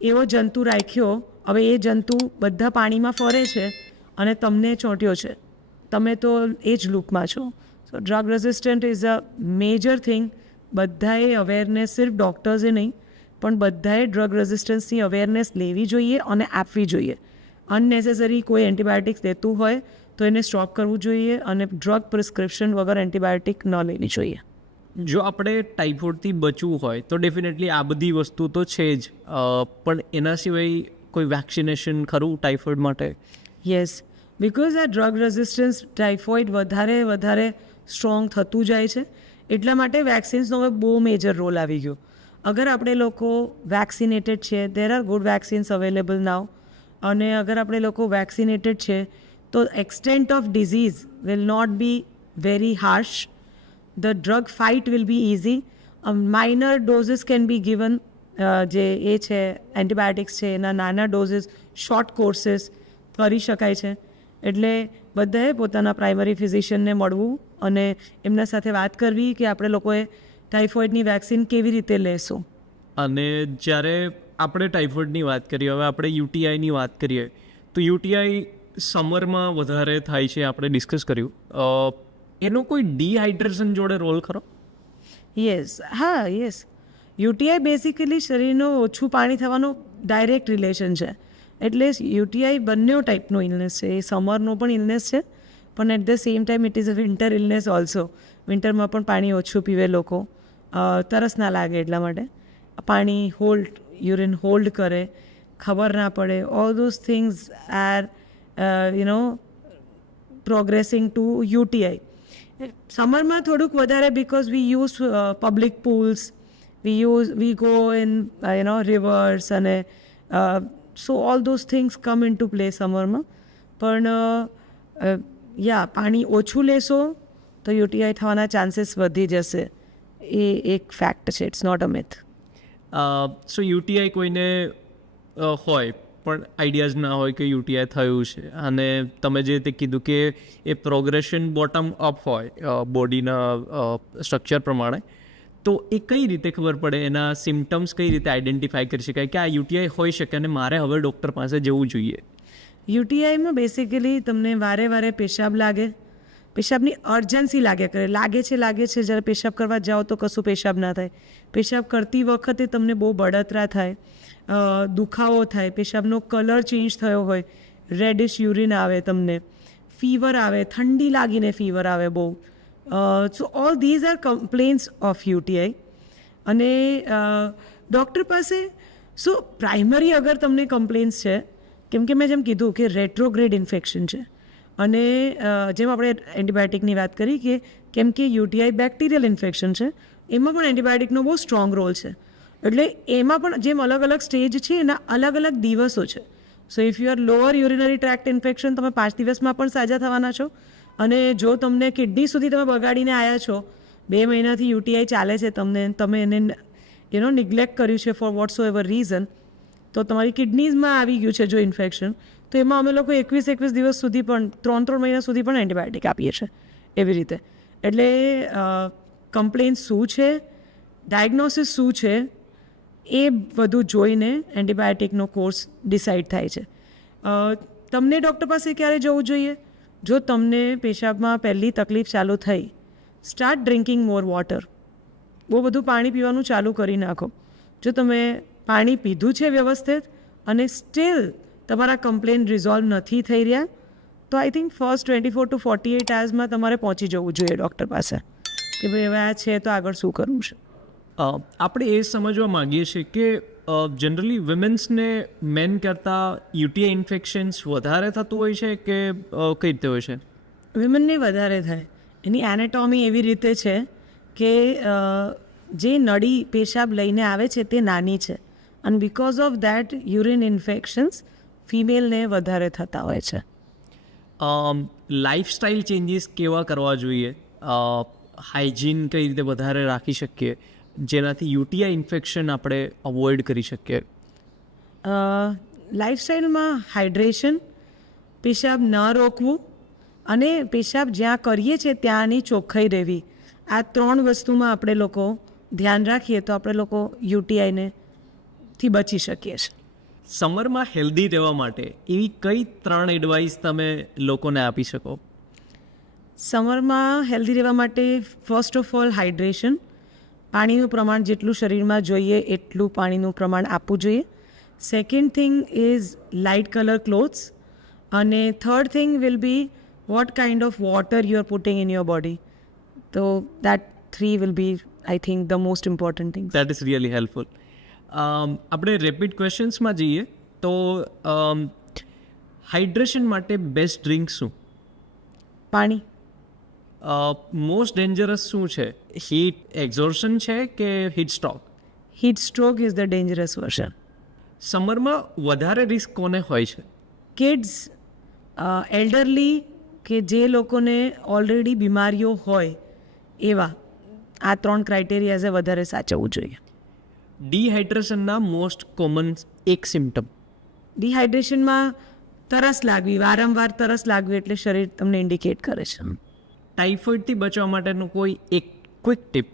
એવો જંતુ રાખ્યો, હવે એ જંતુ બધા પાણીમાં ફરે છે અને તમને ચોંટ્યો છે, તમે તો એ જ લૂપમાં છો. So drug resistant is a major thing. બધાએ અવેરનેસ, સિર્ફ ડૉક્ટર્સે નહીં, પણ બધાએ ડ્રગ રેઝિસ્ટન્સની અવેરનેસ લેવી જોઈએ અને આપવી જોઈએ. અનનેસેસરી કોઈ એન્ટીબાયોટિક્સ દેતું હોય તો એને સ્ટોપ કરવું જોઈએ અને ડ્રગ પ્રિસ્ક્રિપ્શન વગર એન્ટીબાયોટિક ન લેવી જોઈએ. જો આપણે ટાઇફોઇડથી બચવું હોય તો ડેફિનેટલી આ બધી વસ્તુ તો છે જ, પણ એના સિવાય કોઈ વેક્સિનેશન ખરું ટાઇફોઇડ માટે? યસ, બિકોઝ આ ડ્રગ રેઝિસ્ટન્સ ટાઇફોઇડ વધારે સ્ટ્રોંગ થતું જાય છે, એટલા માટે વેક્સિન્સનો હવે બહુ મેજર રોલ આવી ગયો. અગર આપણે લોકો વેક્સિનેટેડ છે, there are good vaccines available now, અને અગર આપણે લોકો વેક્સિનેટેડ છે તો extent of disease will not be very harsh. The drug fight will be easy. Minor doses can be given, જે એ છે એન્ટીબાયોટિક્સ છે એના નાના ડોઝિસ, શોર્ટ કોર્सेस કરી શકાય છે. એટલે બધાએ પોતાના પ્રાઇમરી ફિઝિશિયનને મળવું અને એમના સાથે વાત કરવી કે આપણે લોકોએ ટાઇફોઇડની વેક્સિન કેવી રીતે લેશું. અને જ્યારે આપણે ટાઇફોઇડની વાત કરીએ, હવે આપણે યુટીઆઈની વાત કરીએ તો યુટીઆઈ સમરમાં વધારે થાય છે, આપણે ડિસ્કસ કર્યું. એનો કોઈ ડિહાઇડ્રેશન જોડે રોલ ખરો? યસ, યુટીઆઈ બેઝિકલી શરીરનું ઓછું પાણી થવાનું ડાયરેક્ટ રિલેશન છે. એટલે યુટીઆઈ બંને ટાઈપનો ઇલનેસ છે. એ સમરનો પણ ઇલનેસ છે, પણ at the same time it is a winter illness also. વિન્ટરમાં પણ પાણી ઓછું પીવે લોકો, તરસ ના લાગે એટલા માટે. પાણી યુરિન હોલ્ડ કરે, ખબર ના પડે. All those things are progressing to UTI. સમરમાં થોડુંક વધારે because we use public pools, we go in rivers, અને so all those things come in to play સમરમાં. પણ પાણી ઓછું લેશો તો યુટીઆઈ થવાના ચાન્સીસ વધી જશે. એ એક ફેક્ટ છે, it's not a myth. So UTI કોઈને હોય પણ આઈડિયાઝ ના હોય કે યુટીઆઈ થયું છે, અને તમે જે તે કીધું કે એ પ્રોગ્રેશન બોટમ અપ હોય બોડીના સ્ટ્રક્ચર પ્રમાણે, તો એ કઈ રીતે ખબર પડે? એના સિમ્ટમ્સ કઈ રીતે આઈડેન્ટિફાઈ કરી શકાય કે આ યુટીઆઈ હોઈ શકે અને મારે હવે ડૉક્ટર પાસે જવું જોઈએ? યુટીઆઈમાં બેસિકલી તમને વારે પેશાબ લાગે, પેશાબની અર્જન્સી લાગે છે. જ્યારે પેશાબ કરવા જાઓ તો કશું પેશાબ ના થાય. પેશાબ કરતી વખતે તમને બહુ બળતરા થાય, દુખાવો થાય, પેશાબનો કલર ચેન્જ થયો હોય, રેડિશ યુરિન આવે, તમને ફીવર આવે, ઠંડી લાગીને ફીવર આવે બહુ. સો all these are complaints of UTI. અને ડૉક્ટર પાસે પ્રાઇમરી અગર તમને કમ્પ્લેન્ટ્સ છે, કેમ કીધું કે રેટ્રોગ્રેડ ઇન્ફેક્શન છે, અને જેમ આપણે એન્ટીબાયોટિકની વાત કરી કે કેમ કે યુટીઆઈ બેક્ટેરિયલ ઇન્ફેક્શન છે, એમાં પણ એન્ટીબાયોટિકનો બહુ સ્ટ્રોંગ રોલ છે. એટલે એમાં પણ જેમ અલગ સ્ટેજ છે એના અલગ દિવસો છે. સો if you R lower urinary tract infection, તમે 5 દિવસમાં પણ સાજા થવાના છો. અને જો તમને કિડની સુધી તમે બગાડીને આવ્યા છો, 2 મહિનાથી યુટીઆઈ ચાલે છે, તમે એને નિગ્લેક્ટ કર્યું છે ફોર વોટ્સો એવર રીઝન, તો તમારી કિડનીઝમાં આવી ગયું છે જો ઇન્ફેક્શન, તો એમાં અમે લોકો 21 દિવસ સુધી પણ 3 મહિના સુધી પણ એન્ટીબાયોટિક આપીએ છીએ એવી રીતે. એટલે કમ્પ્લેન શું છે, ડાયગ્નોસિસ શું છે, એ બધું જોઈને એન્ટીબાયોટિકનો કોર્સ ડિસાઇડ થાય છે. તમને ડૉક્ટર પાસે ક્યારે જવું જોઈએ? જો તમને પેશાબમાં પહેલી તકલીફ ચાલુ થઈ, સ્ટાર્ટ ડ્રિંકિંગ મોર વોટર. બહુ બધું પાણી પીવાનું ચાલુ કરી નાખો. જો તમે પાણી પીધું છે વ્યવસ્થિત અને સ્ટીલ તમારા કમ્પ્લેન રિઝોલ્વ નથી થઈ રહ્યા, તો I think first 24 to 48 hours તમારે પહોંચી જવું જોઈએ ડૉક્ટર પાસે કે ભાઈ હવે આ છે તો આગળ શું કરવું છે. આપણે એ સમજવા માગીએ છીએ કે જનરલી વિમેન્સને મેન કરતાં યુટીઆઈ ઇન્ફેક્શન્સ વધારે થતું હોય છે કે કઈ રીતે હોય છે? વિમેનને વધારે થાય. એની એનેટોમી એવી રીતે છે કે જે નળી પેશાબ લઈને આવે છે તે નાની છે, અને because of that urine infections ફિમેલને વધારે થતા હોય છે. લાઇફસ્ટાઇલ ચેન્જીસ કેવા કરવા જોઈએ? હાઇજીન કઈ રીતે વધારે રાખી શકીએ જેનાથી યુટીઆઈ ઇન્ફેક્શન આપણે અવોઇડ કરી શકીએ? લાઇફસ્ટાઇલમાં હાઇડ્રેશન, પેશાબ ન રોકવું, અને પેશાબ જ્યાં કરીએ છીએ ત્યાંની ચોખ્ખાઈ રહેવી. આ 3 વસ્તુમાં આપણે લોકો ધ્યાન રાખીએ તો આપણે લોકો યુટીઆઈથી બચી શકીએ છીએ. સમરમાં હેલ્ધી રહેવા માટે એવી કઈ 3 એડવાઇસ તમે લોકોને આપી શકો? સમરમાં હેલ્ધી રહેવા માટે ફર્સ્ટ ઓફ ઓલ હાઇડ્રેશન. પાણીનું પ્રમાણ જેટલું શરીરમાં જોઈએ એટલું પાણીનું પ્રમાણ આપવું જોઈએ. Second thing is light colour clothes, અને third thing will be what kind of water you are putting in your body. તો that 3 will be I think the most important thing. That is really helpful. આપણે rapid ક્વેશ્ચન્સમાં જઈએ તો hydration માટે best drink શું? પાણી. Most dangerous શું છે? હીટ એક્ઝોર્શન છે કે heat stroke? Heat stroke is the dangerous version. સમરમાં વધારે રિસ્ક કોને હોય છે? કિડ્સ, એલ્ડરલી, કે જે લોકોને ઓલરેડી બીમારીઓ હોય એવા. આ 3 ક્રાઇટેરિયાઝે વધારે સાચવવું જોઈએ. ડિહાઇડ્રેશનના મોસ્ટ કોમન એક સિમ્ટમ? ડિહાઇડ્રેશનમાં તરસ લાગવી, વારંવાર તરસ લાગવી એટલે શરીર તમને ઇન્ડિકેટ કરે છે. ટાઇફોઇડથી બચવા માટેનું કોઈ એક ક્વિક ટિપ?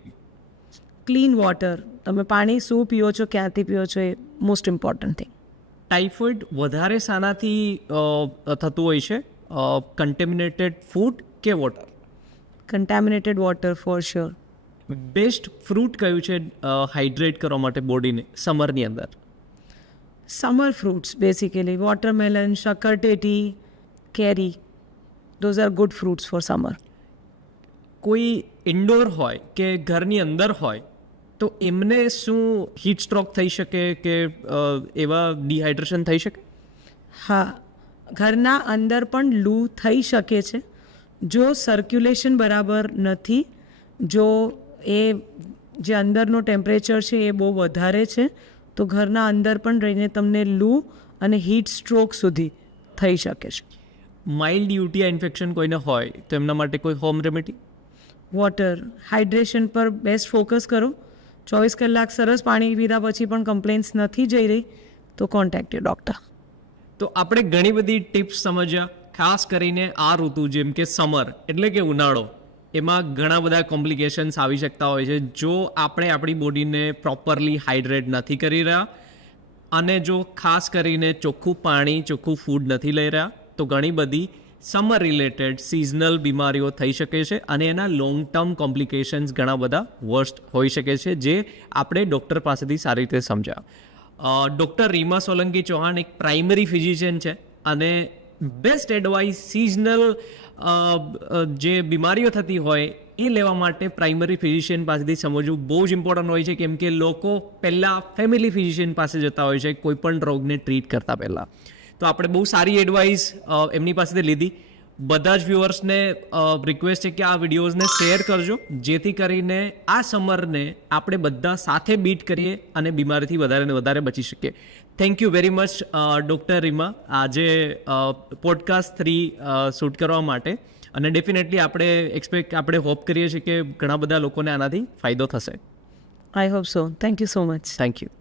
Clean water. તમે પાણી શું પીઓ છો, ક્યાંથી પીઓ છો, એ મોસ્ટ ઇમ્પોર્ટન્ટ થિંગ. ટાઇફોઇડ વધારે શાનાથી થતું હોય છે? કન્ટેમિનેટેડ ફૂડ કે water? Contaminated water for sure. Best fruit કયું છે હાઇડ્રેટ કરવા માટે બોડીને સમરની અંદર? સમર ફ્રૂટ્સ બેસિકલી વોટરમેલન, શક્કરટેટી, કેરી. Those are good fruits for summer. કોઈ ઇન્ડોર હોય કે ઘરની અંદર હોય તો એમને શું હીટ સ્ટ્રોક થઈ શકે કે એવા ડિહાઇડ્રેશન થઈ શકે? હા, ઘરના અંદર પણ લૂ થઈ શકે છે. જો સર્ક્યુલેશન બરાબર નથી, જો એ જે અંદરનો ટેમ્પરેચર છે એ બહુ વધારે છે, તો ઘરના અંદર પણ રહીને તમને લૂ અને હીટ સ્ટ્રોક સુધી થઈ શકે છે. માઇલ્ડ યુટીઆઈ ઇન્ફેક્શન કોઈને હોય તો એમના માટે કોઈ હોમ રેમેડી? વોટર હાઇડ્રેશન પર બેસ્ટ ફોકસ કરો. 24 કલાક સરસ પાણી પીધા પછી પણ કમ્પ્લેન્ટ્સ નથી જઈ રહી તો કોન્ટેક્ટ યોર ડૉક્ટર. તો આપણે ઘણી બધી ટિપ્સ સમજ્યા. ખાસ કરીને આ ઋતુ જેમ કે સમર એટલે કે ઉનાળો, એમાં ઘણા બધા કોમ્પ્લિકેશન્સ આવી શકતા હોય છે જો આપણે આપણી બોડીને પ્રોપરલી હાઇડ્રેટ નથી કરી રહ્યા અને જો ખાસ કરીને ચોખ્ખું પાણી, ચોખ્ખું ફૂડ નથી લઈ રહ્યા તો ઘણી બધી સમર રિલેટેડ સિઝનલ બીમારીઓ થઈ શકે છે અને એના લોંગ ટર્મ કોમ્પ્લિકેશન્સ ઘણા બધા વર્સ્ટ હોઈ શકે છે, જે આપણે ડૉક્ટર પાસેથી સારી રીતે સમજ્યા. ડૉક્ટર રીમા સોલંકી ચૌહાણ એક પ્રાઇમરી ફિઝિશિયન છે અને બેસ્ટ એડવાઇસ સિઝનલ જે બીમારીઓ થતી હોય એ લેવા માટે પ્રાઇમરી ફિઝિશિયન પાસેથી સમજવું બહુ જ ઇમ્પોર્ટન્ટ હોય છે, કેમ કે લોકો પહેલાં ફેમિલી ફિઝિશિયન પાસે જતા હોય છે કોઈ પણ રોગને ટ્રીટ કરતાં પહેલાં. તો આપણે બહુ સારી એડવાઇસ એમની પાસેથી લીધી. બધા જ વ્યુઅર્સને રિક્વેસ્ટ છે કે આ વિડીયોઝને શેર કરજો, જેથી કરીને આ સમરને આપણે બધા સાથે બીટ કરીએ અને બીમારીથી વધારે ને વધારે બચી શકીએ. Thank you very much doctor Reema આજે પોડકાસ્ટ 3 શૂટ કરવા માટે, અને ડેફિનેટલી આપણે હોપ કરીએ છીએ કે ઘણા બધા લોકોને આનાથી ફાયદો થશે. I hope so. Thank you so much. Thank you.